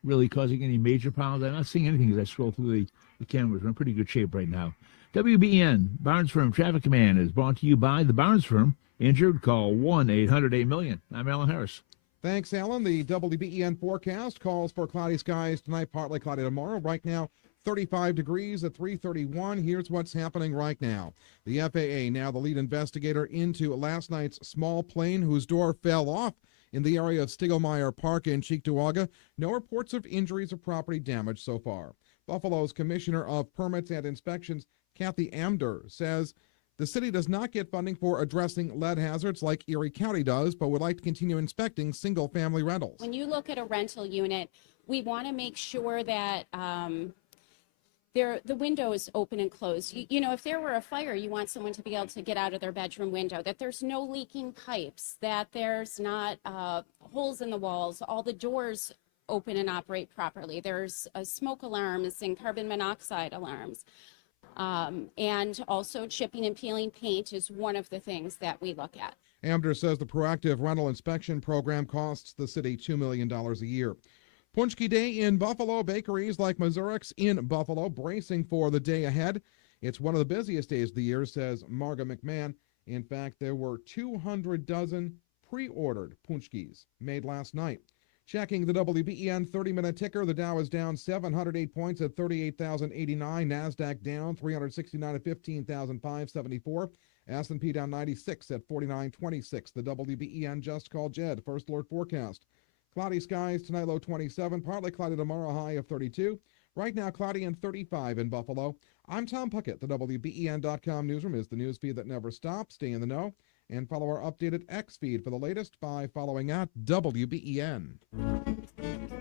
really causing any major problems. I'm not seeing anything as I scroll through the cameras. We're in pretty good shape right now. WBEN, Barnes Firm Traffic Command is brought to you by the Barnes Firm. Injured? Call 1-800-8-MILLION. I'm Alan Harris. Thanks, Alan. The WBEN forecast calls for cloudy skies tonight, partly cloudy tomorrow. Right now, 35 degrees at 3:31. Here's what's happening right now. The FAA, now the lead investigator into last night's small plane whose door fell off in the area of Stiegelmeyer Park in Cheektowaga. No reports of injuries or property damage so far. Buffalo's Commissioner of Permits and Inspections, Kathy Amder, says the city does not get funding for addressing lead hazards like Erie County does, but would like to continue inspecting single-family rentals. When you look at a rental unit, we want to make sure that the window is open and closed. You know, if there were a fire, you want someone to be able to get out of their bedroom window, that there's no leaking pipes, that there's not holes in the walls, all the doors open and operate properly. There's smoke alarms and carbon monoxide alarms. And also chipping and peeling paint is one of the things that we look at. Amder says the proactive rental inspection program costs the city $2 million a year. Punchki Day in Buffalo. Bakeries like Mazurik's in Buffalo bracing for the day ahead. It's one of the busiest days of the year, says Marga McMahon. In fact, there were 200 dozen pre-ordered punchkis made last night. Checking the WBEN 30-minute ticker, the Dow is down 708 points at 38,089. NASDAQ down 369 at 15,574. S&P down 96 at 4926. The WBEN Just Call Jed First Alert Forecast. Cloudy skies tonight, low 27. Partly cloudy tomorrow, high of 32. Right now, cloudy and 35 in Buffalo. I'm Tom Puckett. The WBEN.com newsroom is the news feed that never stops. Stay in the know and follow our updated X feed for the latest by following at WBEN.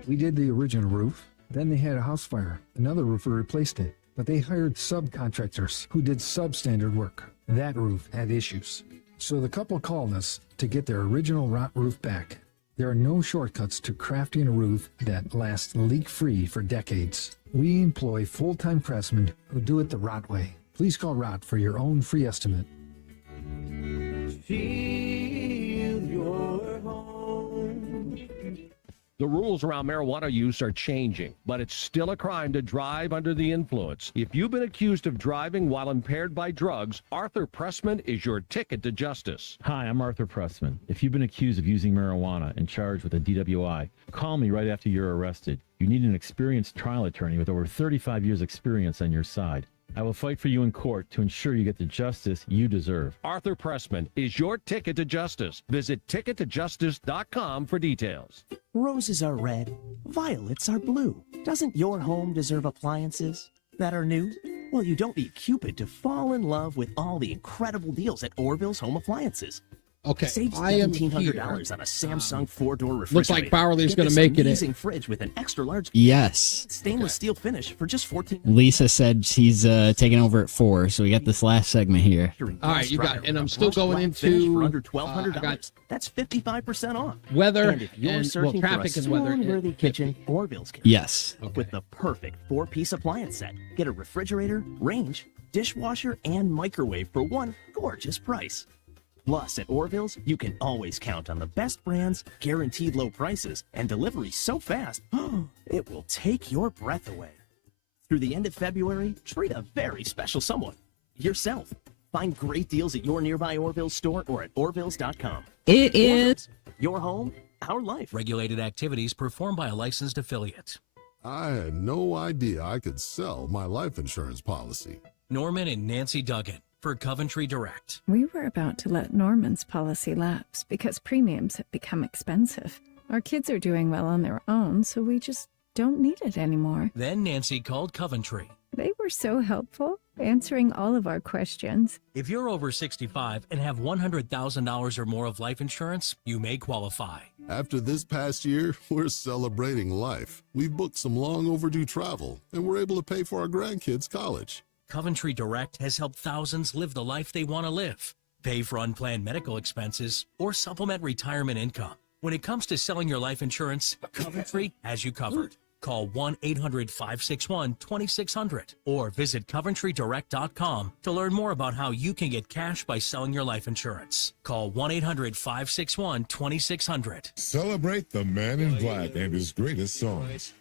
We did the original roof. Then they had a house fire. Another roofer replaced it. But they hired subcontractors who did substandard work. That roof had issues. So the couple called us to get their original rot roof back. There are no shortcuts to crafting a roof that lasts leak-free for decades. We employ full-time pressmen who do it the Rot way. Please call Rot for your own free estimate. Feel your home. The rules around marijuana use are changing, but it's still a crime to drive under the influence. If you've been accused of driving while impaired by drugs, Arthur Pressman is your ticket to justice. Hi, I'm Arthur Pressman. If you've been accused of using marijuana and charged with a DWI, call me right after you're arrested. You need an experienced trial attorney with over 35 years' experience on your side. I will fight for you in court to ensure you get the justice you deserve. Arthur Pressman is your ticket to justice. Visit tickettojustice.com for details. Roses are red, violets are blue. Doesn't your home deserve appliances that are new? Well, you don't need Cupid to fall in love with all the incredible deals at Orville's Home Appliances. Okay, Save I am $1,700 on a Samsung 4-door refrigerator. Looks like Bowerly's Get going to this make it. amazing fridge with an extra large Yes. stainless steel finish for just $14. Lisa said she's taking over at 4, so we got this last segment here. All right, you got it. And I'm still going Finish for into under $1,200. That's 55% off. weather And if you're and searching traffic for a and weather. swoon-worthy kitchen, Orville's can. Yes. With the perfect 4-piece appliance set. Get a refrigerator, range, dishwasher, and microwave for one gorgeous price. Plus, at Orville's, you can always count on the best brands, guaranteed low prices, and delivery so fast, it will take your breath away. Through the end of February, treat a very special someone, yourself. Find great deals at your nearby Orville store or at orvilles.com. It is your home, our life. Regulated activities performed by a licensed affiliate. I had no idea I could sell my life insurance policy. Norman and Nancy Duggan for Coventry Direct. We were about to let Norman's policy lapse because premiums have become expensive. Our kids are doing well on their own, so we just don't need it anymore. Then Nancy called Coventry. They were so helpful, answering all of our questions. If you're over 65 and have $100,000 or more of life insurance, you may qualify. After this past year, we're celebrating life. We've booked some long overdue travel, and we're able to pay for our grandkids' college. Coventry Direct has helped thousands live the life they want to live. Pay for unplanned medical expenses or supplement retirement income. When it comes to selling your life insurance, Coventry has you covered. Call 1-800-561-2600 or visit CoventryDirect.com to learn more about how you can get cash by selling your life insurance. Call 1-800-561-2600. Celebrate the Man in Black and his greatest songs.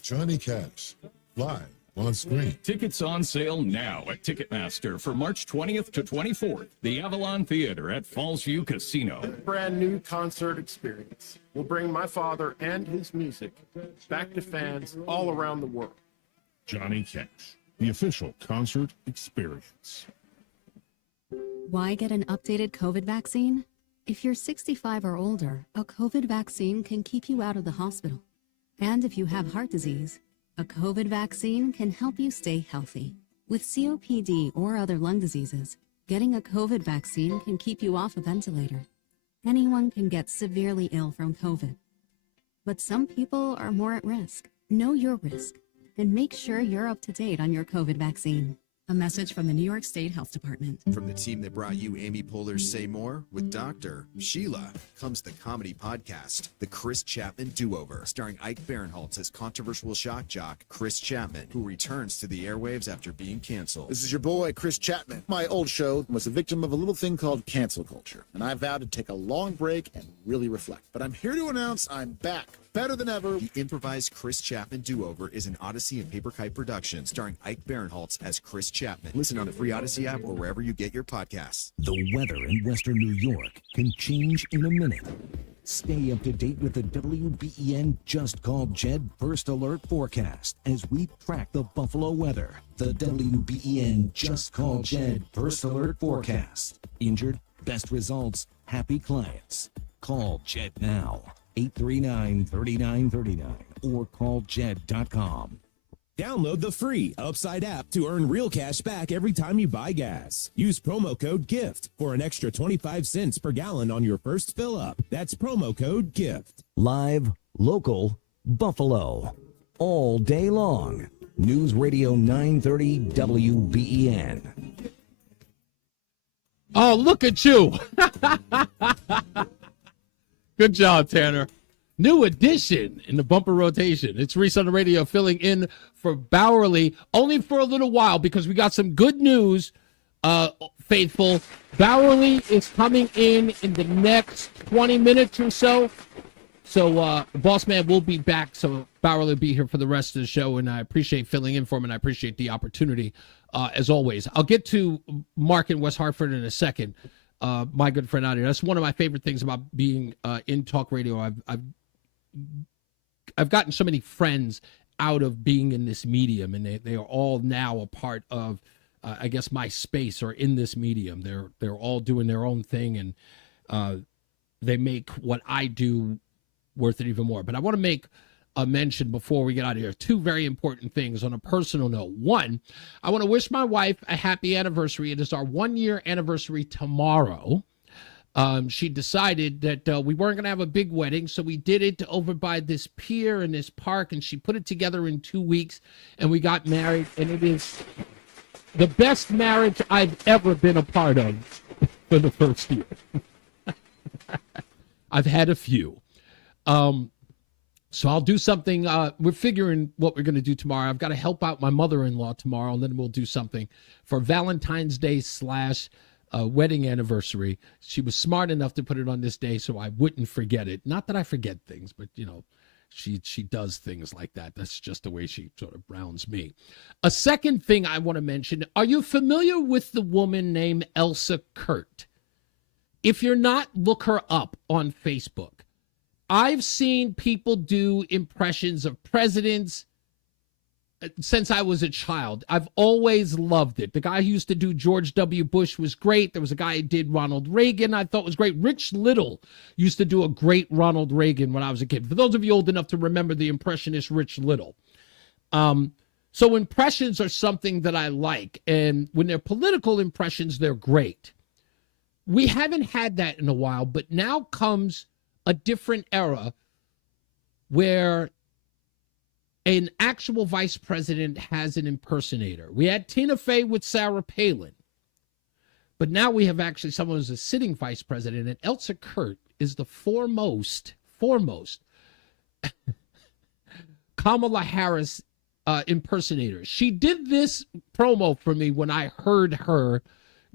Johnny Cash, live on screen. Tickets on sale now at Ticketmaster for March 20th to 24th. The Avalon Theater at Fallsview Casino. Brand new concert experience will bring my father and his music back to fans all around the world. Johnny Cash, the official concert experience. Why get an updated COVID vaccine? If you're 65 or older, a COVID vaccine can keep you out of the hospital. And if you have heart disease, a COVID vaccine can help you stay healthy. With COPD or other lung diseases, getting a COVID vaccine can keep you off a ventilator. Anyone can get severely ill from COVID. But some people are more at risk. Know your risk and make sure you're up to date on your COVID vaccine. A message from the New York State Health Department. From the team that brought you Amy Poehler's Say More with Dr. Sheila comes the comedy podcast, The Chris Chapman Do-Over, starring Ike Barinholtz as controversial shock jock Chris Chapman, who returns to the airwaves after being canceled. This is your boy, Chris Chapman. My old show was a victim of a little thing called cancel culture, and I vowed to take a long break and really reflect. But I'm here to announce I'm back. Better than ever. The improvised Chris Chapman Do-Over is an Odyssey and Paper Kite production starring Ike Barinholtz as Chris Chapman. Listen on the free Odyssey app or wherever you get your podcasts. The weather in Western New York can change in a minute. Stay up to date with the WBEN Just Called Jed First Alert forecast as we track the Buffalo weather. The WBEN Just Called Jed First Alert forecast. Injured, best results, happy clients. Call Jed now. 839-3939 or call jed.com. Download the free Upside app to earn real cash back every time you buy gas. Use promo code GIFT for an extra 25 cents per gallon on your first fill up. That's promo code GIFT. Live, local, Buffalo. All day long. News Radio 930 WBEN. Oh, look at you. Good job, Tanner. New addition in the bumper rotation. It's Reese on the radio filling in for Bowerly, only for a little while because we got some good news, faithful. Bowerly is coming in the next 20 minutes or so. So Boss Man will be back, so Bowerly will be here for the rest of the show, and I appreciate filling in for him, and I appreciate the opportunity, as always. I'll get to Mark in West Hartford in a second. My good friend out here. That's one of my favorite things about being in talk radio. I've gotten so many friends out of being in this medium, and they are all now a part of, I guess, my space or in this medium. They're all doing their own thing, and they make what I do worth it even more. But I want to make mention before we get out of here. Two very important things on a personal note. One, I want to wish my wife a happy anniversary. It is our 1-year anniversary tomorrow. She decided that we weren't going to have a big wedding, so we did it over by this pier in this park, and she put it together in 2 weeks, and we got married, and it is the best marriage I've ever been a part of for the first year. I've had a few. So I'll do something. We're figuring what we're going to do tomorrow. I've got to help out my mother-in-law tomorrow, and then we'll do something for Valentine's Day / wedding anniversary. She was smart enough to put it on this day so I wouldn't forget it. Not that I forget things, but, you know, she does things like that. That's just the way she sort of rounds me. A second thing I want to mention, are you familiar with the woman named Elsa Kurt? If you're not, look her up on Facebook. I've seen people do impressions of presidents since I was a child. I've always loved it. The guy who used to do George W. Bush was great. There was a guy who did Ronald Reagan I thought was great. Rich Little used to do a great Ronald Reagan when I was a kid. For those of you old enough to remember the impressionist Rich Little. So impressions are something that I like. And when they're political impressions, they're great. We haven't had that in a while, but now comes a different era where an actual vice president has an impersonator. We had Tina Fey with Sarah Palin, but now we have actually someone who's a sitting vice president, and Elsa Kurt is the foremost Kamala Harris impersonator. She did this promo for me when I heard her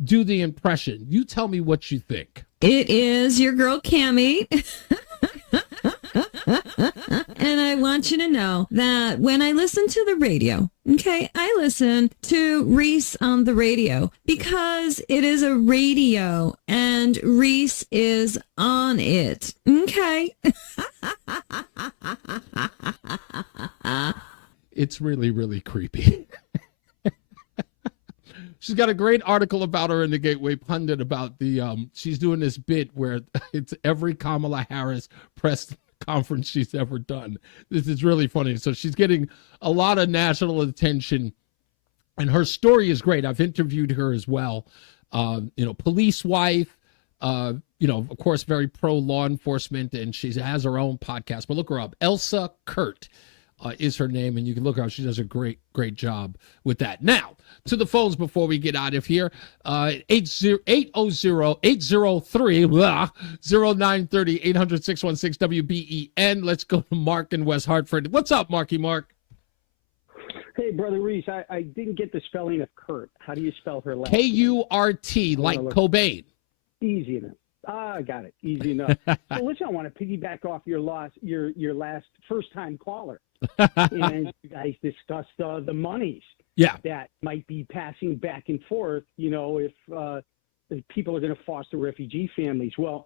do the impression. You tell me what you think. It is your girl, Cammie. And I want you to know that when I listen to the radio, okay, I listen to Reese on the radio because it is a radio and Reese is on it. Okay. It's really, really creepy. She's got a great article about her in the Gateway Pundit about the, she's doing this bit where it's every Kamala Harris press conference she's ever done. This is really funny. So she's getting a lot of national attention, and her story is great. I've interviewed her as well. Police wife, of course, very pro law enforcement, and she has her own podcast. But look her up. Elsa Kurt is her name, and you can look her up. She does a great, great job with that. Now, to the phones before we get out of here. 800-803-0930, 800-616-WBEN. Let's go to Mark in West Hartford. What's up, Marky Mark? Hey, Brother Reese, I didn't get the spelling of Kurt. How do you spell her last K-U-R-T, like Cobain. Easy enough. I got it. Easy enough. So listen, I want to piggyback off your last first-time caller. And you guys discussed the monies that might be passing back and forth, if people are going to foster refugee families. Well,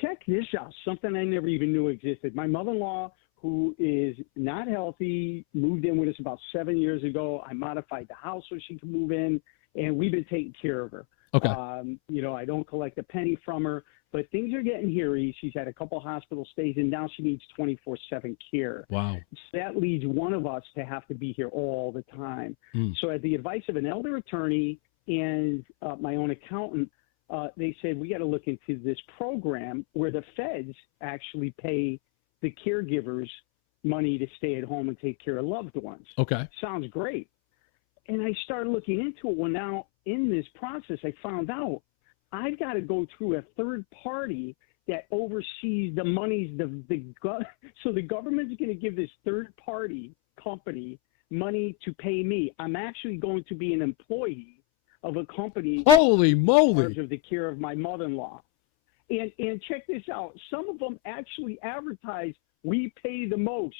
check this out, something I never even knew existed. My mother-in-law, who is not healthy, moved in with us about 7 years ago. I modified the house so she could move in, and we've been taking care of her. Okay. I don't collect a penny from her, but things are getting hairy. She's had a couple hospital stays, and now she needs 24/7 care. Wow. So that leads one of us to have to be here all the time. So at the advice of an elder attorney and my own accountant, they said, we got to look into this program where the feds actually pay the caregivers money to stay at home and take care of loved ones. Okay. Sounds great. And I started looking into it. Well, now in this process, I found out I've got to go through a third party that oversees the monies. So the government's going to give this third party company money to pay me. I'm actually going to be an employee of a company. Holy moly! In charge of the care of my mother-in-law. And check this out. Some of them actually advertise, we pay the most.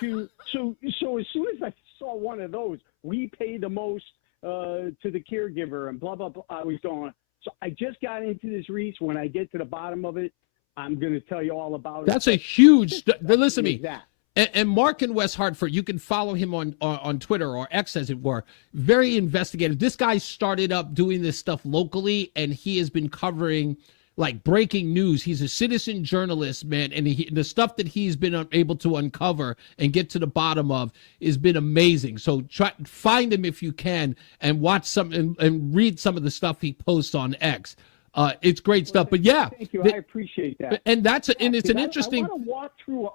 So as soon as I saw one of those, we pay the most to the caregiver and blah, blah, blah, I was going. So I just got into this, Reese. When I get to the bottom of it, I'm going to tell you all about it. That's a huge listen to me. And Mark in West Hartford, you can follow him on Twitter, or X as it were. Very investigative. This guy started up doing this stuff locally, and he has been covering like breaking news. He's a citizen journalist, man, and the stuff that he's been able to uncover and get to the bottom of has been amazing. So find him if you can and watch some and read some of the stuff he posts on X. It's great stuff. But yeah, thank you. I appreciate that. And it's an interesting. I want to walk through.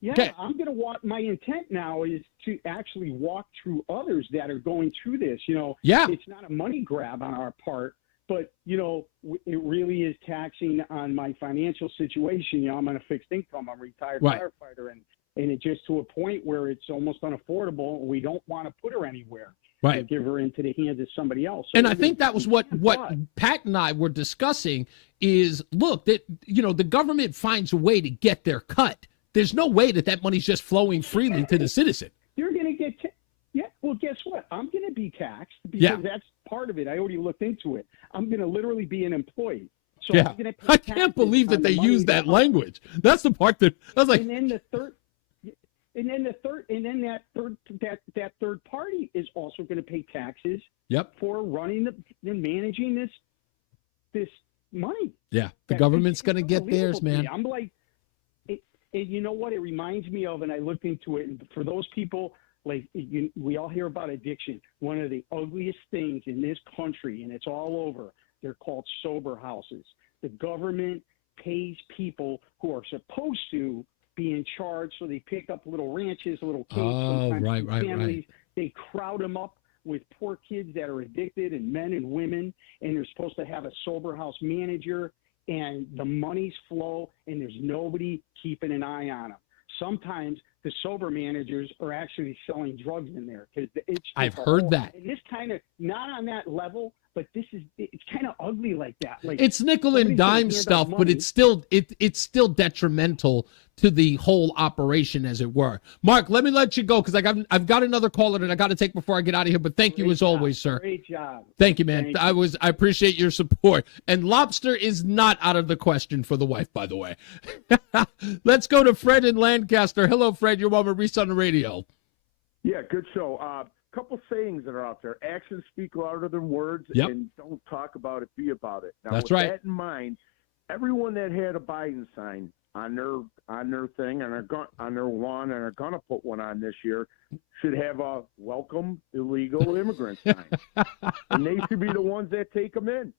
Yeah, okay. I'm going to walk. My intent now is to actually walk through others that are going through this. Yeah. It's not a money grab on our part, but it really is taxing on my financial situation. I'm on a fixed income. I'm a retired firefighter, and it's just to a point where it's almost unaffordable. We don't want to put her anywhere. Right. Give her into the hands of somebody else. So and I think that was what Pat and I were discussing is, look, that the government finds a way to get their cut. There's no way that money's just flowing freely to the citizen. You're going to get well, guess what? I'm going to be taxed because that's part of it. I already looked into it. I'm going to literally be an employee. So I'm going to pay I can't believe that they use that language. That's the part that I was like. And then that third party is also going to pay taxes. Yep. For running and managing this money. Yeah, the government's going to get theirs, man. I'm like, and you know what? It reminds me of, and I looked into it. And for those people, we all hear about addiction. One of the ugliest things in this country, and it's all over. They're called sober houses. The government pays people who are supposed to be in charge, so they pick up little ranches, little kids, sometimes families. They crowd them up with poor kids that are addicted and men and women, and they're supposed to have a sober house manager, and the monies flow, and there's nobody keeping an eye on them. Sometimes the sober managers are actually selling drugs in there because I've heard that. And this kind of not on that level, but it's kind of ugly like that. Like it's nickel and dime stuff, but it's still detrimental to the whole operation, as it were. Mark, let me let you go because I've got another caller that I got to take before I get out of here. But thank you as always, sir. Great job. Thank you, man. I appreciate your support. And lobster is not out of the question for the wife, by the way. Let's go to Fred in Lancaster. Hello, Fred. You're on with Reese on the radio. Yeah, good show. Couple sayings that are out there. Actions speak louder than words, and don't talk about it, be about it. Now, that's with right. that in mind, everyone that had a Biden sign on their thing on their lawn and are gonna put one on this year should have a welcome illegal immigrant sign, and they should be the ones that take them in.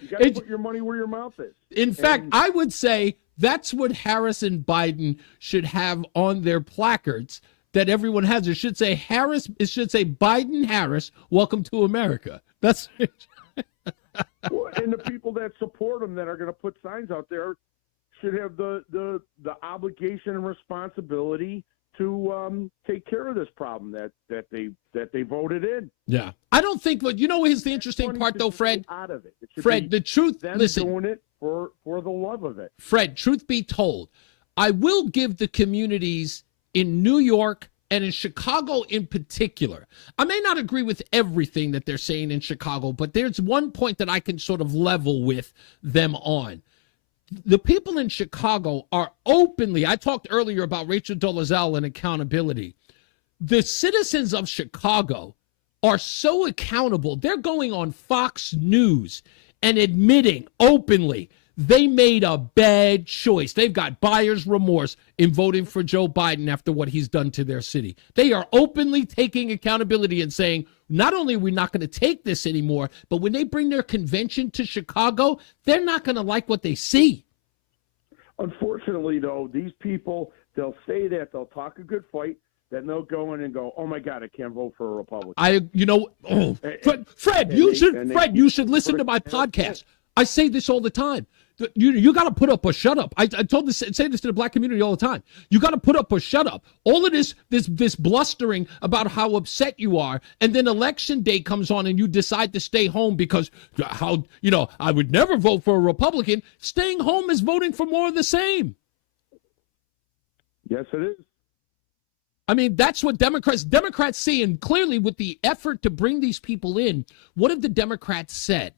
You got to put your money where your mouth is. In fact, I would say that's what Harris and Biden should have on their placards that everyone has. It should say it should say Biden Harris, welcome to America. That's and the people that support them that are going to put signs out there should have the obligation and responsibility to take care of this problem that they voted in. Yeah, I don't think. But here's the interesting part, though, Fred. Out of it. Fred, the truth. Listen, doing it for the love of it. Fred, truth be told, I will give the communities in New York and in Chicago in particular. I may not agree with everything that they're saying in Chicago, but there's one point that I can sort of level with them on. The people in Chicago are openly, I talked earlier about Rachel Dolezal and accountability. The citizens of Chicago are so accountable. They're going on Fox News and admitting openly they made a bad choice. They've got buyer's remorse in voting for Joe Biden after what he's done to their city. They are openly taking accountability and saying, not only are we not going to take this anymore, but when they bring their convention to Chicago, they're not going to like what they see. Unfortunately, though, these people, they'll say that, they'll talk a good fight, then they'll go in and go, oh, my God, I can't vote for a Republican. Fred, you should listen to my podcast. I say this all the time. You got to put up or shut up. I say this to the black community all the time. You got to put up or shut up. All of this blustering about how upset you are, and then election day comes on and you decide to stay home because I would never vote for a Republican. Staying home is voting for more of the same. Yes, it is. I mean, that's what Democrats see, and clearly with the effort to bring these people in, what have the Democrats said?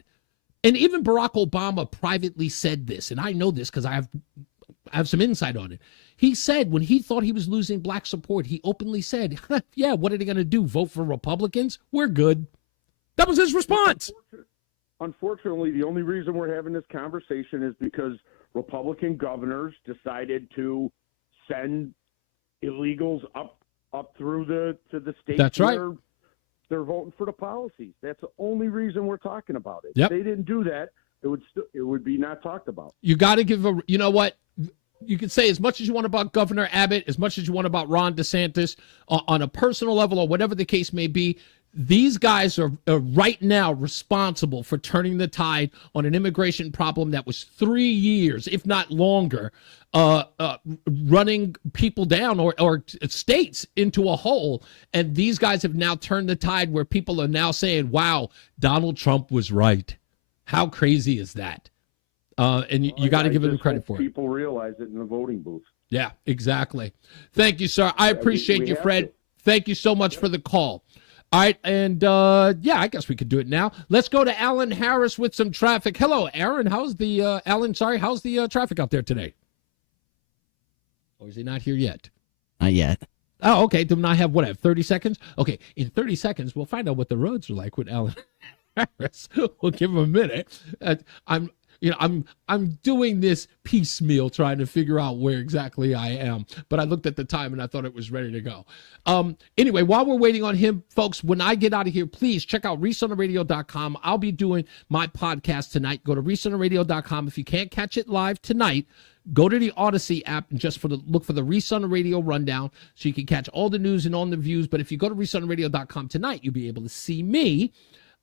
And even Barack Obama privately said this, and I know this because I have some insight on it. He said when he thought he was losing black support, he openly said, yeah, what are they going to do, vote for Republicans? We're good. That was his response. unfortunately, the only reason we're having this conversation is because Republican governors decided to send illegals up through to the states. That's right. Where they're voting for the policies. That's the only reason we're talking about it. Yep. If they didn't do that, it would be not talked about. You got to give you know what? You can say as much as you want about Governor Abbott, as much as you want about Ron DeSantis, on a personal level or whatever the case may be. These guys are right now responsible for turning the tide on an immigration problem that was 3 years, if not longer, running people down or states into a hole. And these guys have now turned the tide where people are now saying, wow, Donald Trump was right. How crazy is that? And you got to give him credit for it. People realize it in the voting booth. Yeah, exactly. Thank you, sir. I appreciate you, Fred. Thank you so much for the call. All right, and yeah, I guess we could do it now. Let's go to Alan Harris with some traffic. Hello, Aaron. How's the how's the traffic out there today? Or is he not here yet? Not yet. Oh, okay. Do I have 30 seconds? Okay, in 30 seconds, we'll find out what the roads are like with Alan Harris. We'll give him a minute. I'm doing this piecemeal, trying to figure out where exactly I am. But I looked at the time and I thought it was ready to go. Anyway, while we're waiting on him, folks, when I get out of here, please check out ReeseOnTheRadio.com. I'll be doing my podcast tonight. Go to ReeseOnTheRadio.com. If you can't catch it live tonight, go to the Odyssey app and just look for the Reese on the Radio rundown so you can catch all the news and all the views. But if you go to ReeseOnTheRadio.com tonight, you'll be able to see me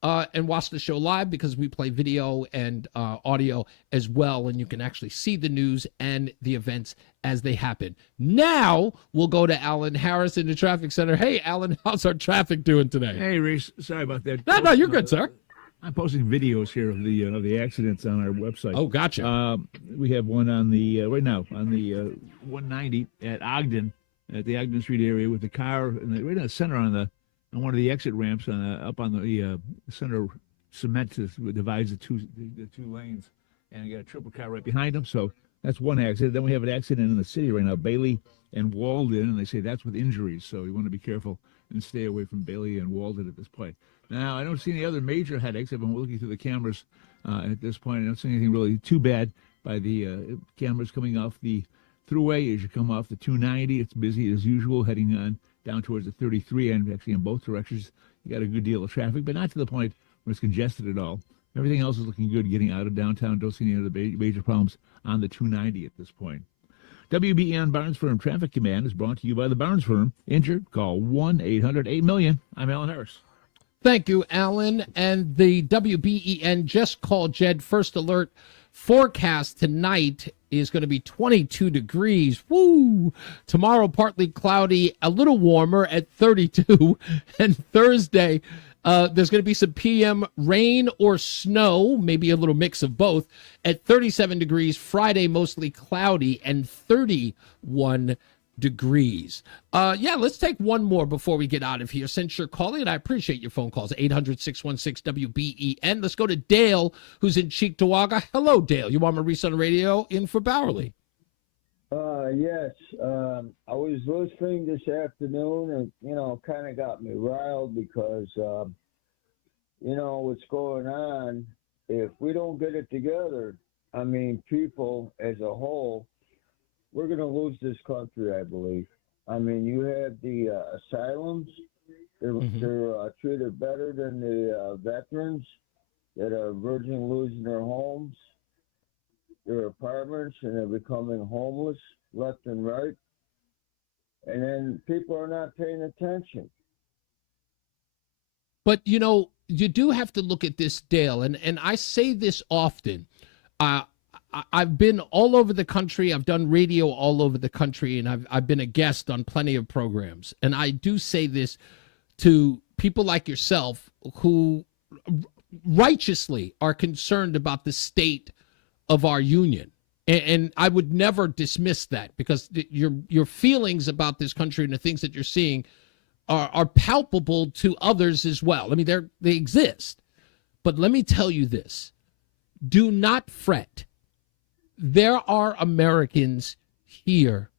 and watch the show live, because we play video and audio as well, and you can actually see the news and the events as they happen. Now we'll go to Alan Harris in the traffic center. Hey, Alan, how's our traffic doing today? Hey, Reese. Sorry about that. No, you're good, sir. I'm posting videos here of the accidents on our website. Oh, gotcha. We have one on the right now on the 190 at Ogden, at the Ogden Street area, with the car right in the center on one of the exit ramps up on the center cement that divides the two lanes, and you got a triple car right behind them. So that's one accident. Then we have an accident in the city right now, Bailey and Walden, and they say that's with injuries. So you want to be careful and stay away from Bailey and Walden at this point. Now, I don't see any other major headaches. I've been looking through the cameras at this point. I don't see anything really too bad by the cameras coming off the thruway as you come off the 290. It's busy as usual, heading on down towards the 33 end, actually in both directions. You got a good deal of traffic, but not to the point where it's congested at all. Everything else is looking good getting out of downtown. Don't see any other major problems on the 290 at this point. WBEN Barnes Firm Traffic Command is brought to you by the Barnes Firm. Injured? Call 1-800-8-million. I'm Alan Harris. Thank you, Alan. And the WBEN Just Call Jed First Alert forecast tonight is going to be 22 degrees. Woo! Tomorrow, partly cloudy, a little warmer at 32. And Thursday, there's going to be some PM rain or snow, maybe a little mix of both, at 37 degrees. Friday, mostly cloudy and 31 degrees. Yeah, let's take one more before we get out of here. Since you're calling, and I appreciate your phone calls, 800-616-WBEN. Let's go to Dale, who's in Cheektowaga. Hello, Dale. You want my Reese on the Radio in for BAURLE? Yes. I was listening this afternoon, and, kind of got me riled because, what's going on. If we don't get it together, people as a whole, we're going to lose this country, I believe. You have the asylums. They're treated better than the veterans that are verging losing their homes, their apartments, and they're becoming homeless left and right. And then people are not paying attention. But, you do have to look at this, Dale, and I say this often. I've been all over the country. I've done radio all over the country, and I've been a guest on plenty of programs. And I do say this to people like yourself who righteously are concerned about the state of our union. And I would never dismiss that, because your feelings about this country and the things that you're seeing are palpable to others as well. They exist. But let me tell you this. Do not fret. There are Americans here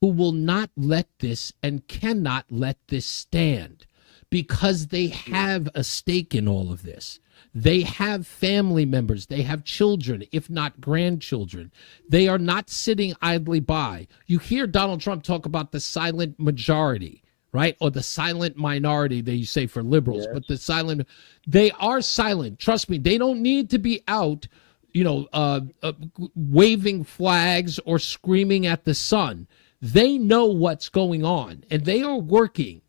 who will not let this and cannot let this stand, because they have a stake in all of this. They have family members. They have children, if not grandchildren. They are not sitting idly by. You hear Donald Trump talk about the silent majority, right? Or the silent minority, they say for liberals, but the silent, they are silent. Trust me, they don't need to be out, waving flags or screaming at the sun. They know what's going on, and they are working.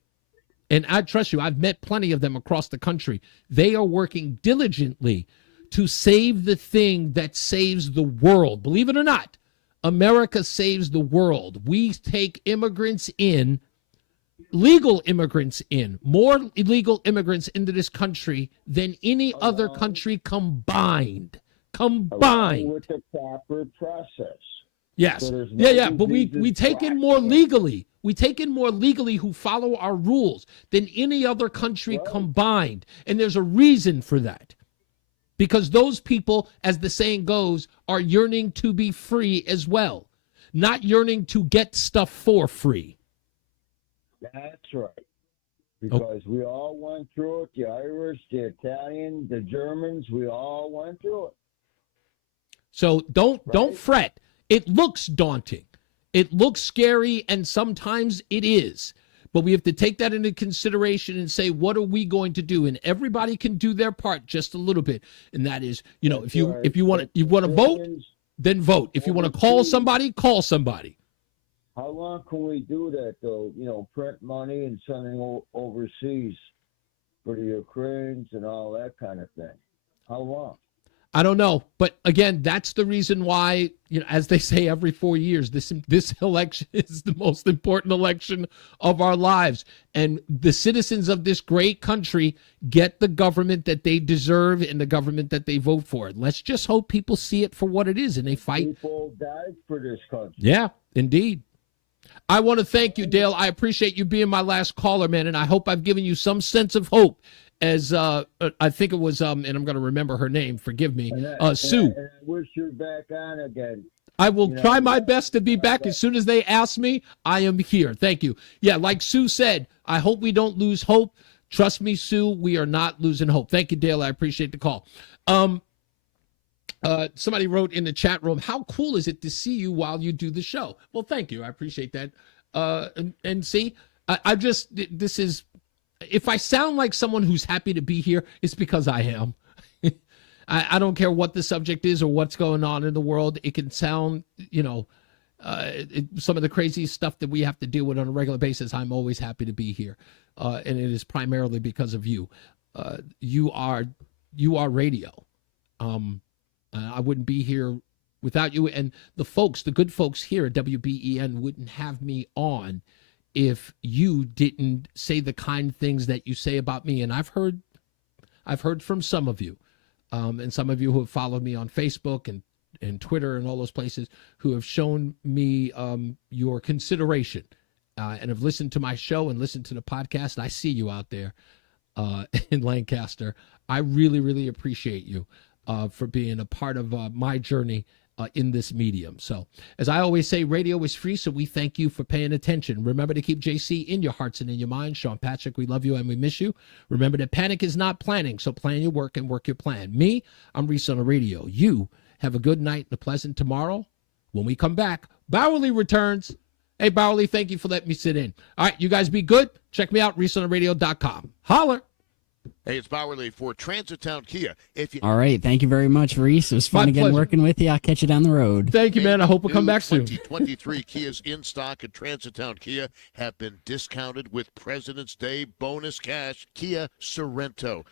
And I trust you, I've met plenty of them across the country. They are working diligently to save the thing that saves the world. Believe it or not, America saves the world. We take immigrants in, legal immigrants in, more illegal immigrants into this country than any other country combined. Combined. With the proper process. Yes. So But we take in more legally. We take in more legally who follow our rules than any other country combined. And there's a reason for that. Because those people, as the saying goes, are yearning to be free as well, not yearning to get stuff for free. That's right. Because we all went through it, the Irish, the Italian, the Germans, we all went through it. So don't fret. It looks daunting. It looks scary, and sometimes it is. But we have to take that into consideration and say, what are we going to do? And everybody can do their part just a little bit. And that is, if you want to vote, then vote. If you want to call somebody. How long can we do that, though? Print money and sending overseas for the Ukrainians and all that kind of thing. How long? I don't know. But again, that's the reason why, as they say every 4 years, this election is the most important election of our lives. And the citizens of this great country get the government that they deserve and the government that they vote for. Let's just hope people see it for what it is and they fight. People died for this country. Yeah, indeed. I want to thank you, Dale. I appreciate you being my last caller, man. And I hope I've given you some sense of hope. As I think it was, and I'm going to remember her name. Forgive me, Sue. And I wish you're back on again. I will try my best to be back as soon as they ask me. I am here. Thank you. Yeah, like Sue said, I hope we don't lose hope. Trust me, Sue, we are not losing hope. Thank you, Dale. I appreciate the call. Somebody wrote in the chat room, how cool is it to see you while you do the show? Well, thank you. I appreciate that. And see, this is. If I sound like someone who's happy to be here, it's because I am. I don't care what the subject is or what's going on in the world. It can sound, some of the crazy stuff that we have to deal with on a regular basis. I'm always happy to be here. And it is primarily because of you. You are radio. I wouldn't be here without you. And the good folks here at WBEN wouldn't have me on if you didn't say the kind things that you say about me. And I've heard from some of you, and some of you who have followed me on Facebook and Twitter and all those places, who have shown me your consideration and have listened to my show and listened to the podcast. I see you out there in Lancaster. I really, really appreciate you for being a part of my journey in this medium. So, as I always say, radio is free, so we thank you for paying attention. Remember to keep JC in your hearts and in your minds. Sean Patrick, we love you and we miss you. Remember that panic is not planning, so plan your work and work your plan. Me, I'm Reese on the radio. You have a good night and a pleasant tomorrow. When we come back, Bowerly returns. Hey, Bowerly, thank you for letting me sit in. All right, you guys be good. Check me out, ReeseOnTheRadio.com. Holler. Hey, it's Bowerly for Transitown Kia. All right. Thank you very much, Reese. It was fun again working with you. I'll catch you down the road. Thank you, man. I hope we'll come back soon. 2023 Kias in stock at Transitown Kia have been discounted with President's Day bonus cash. Kia Sorrento.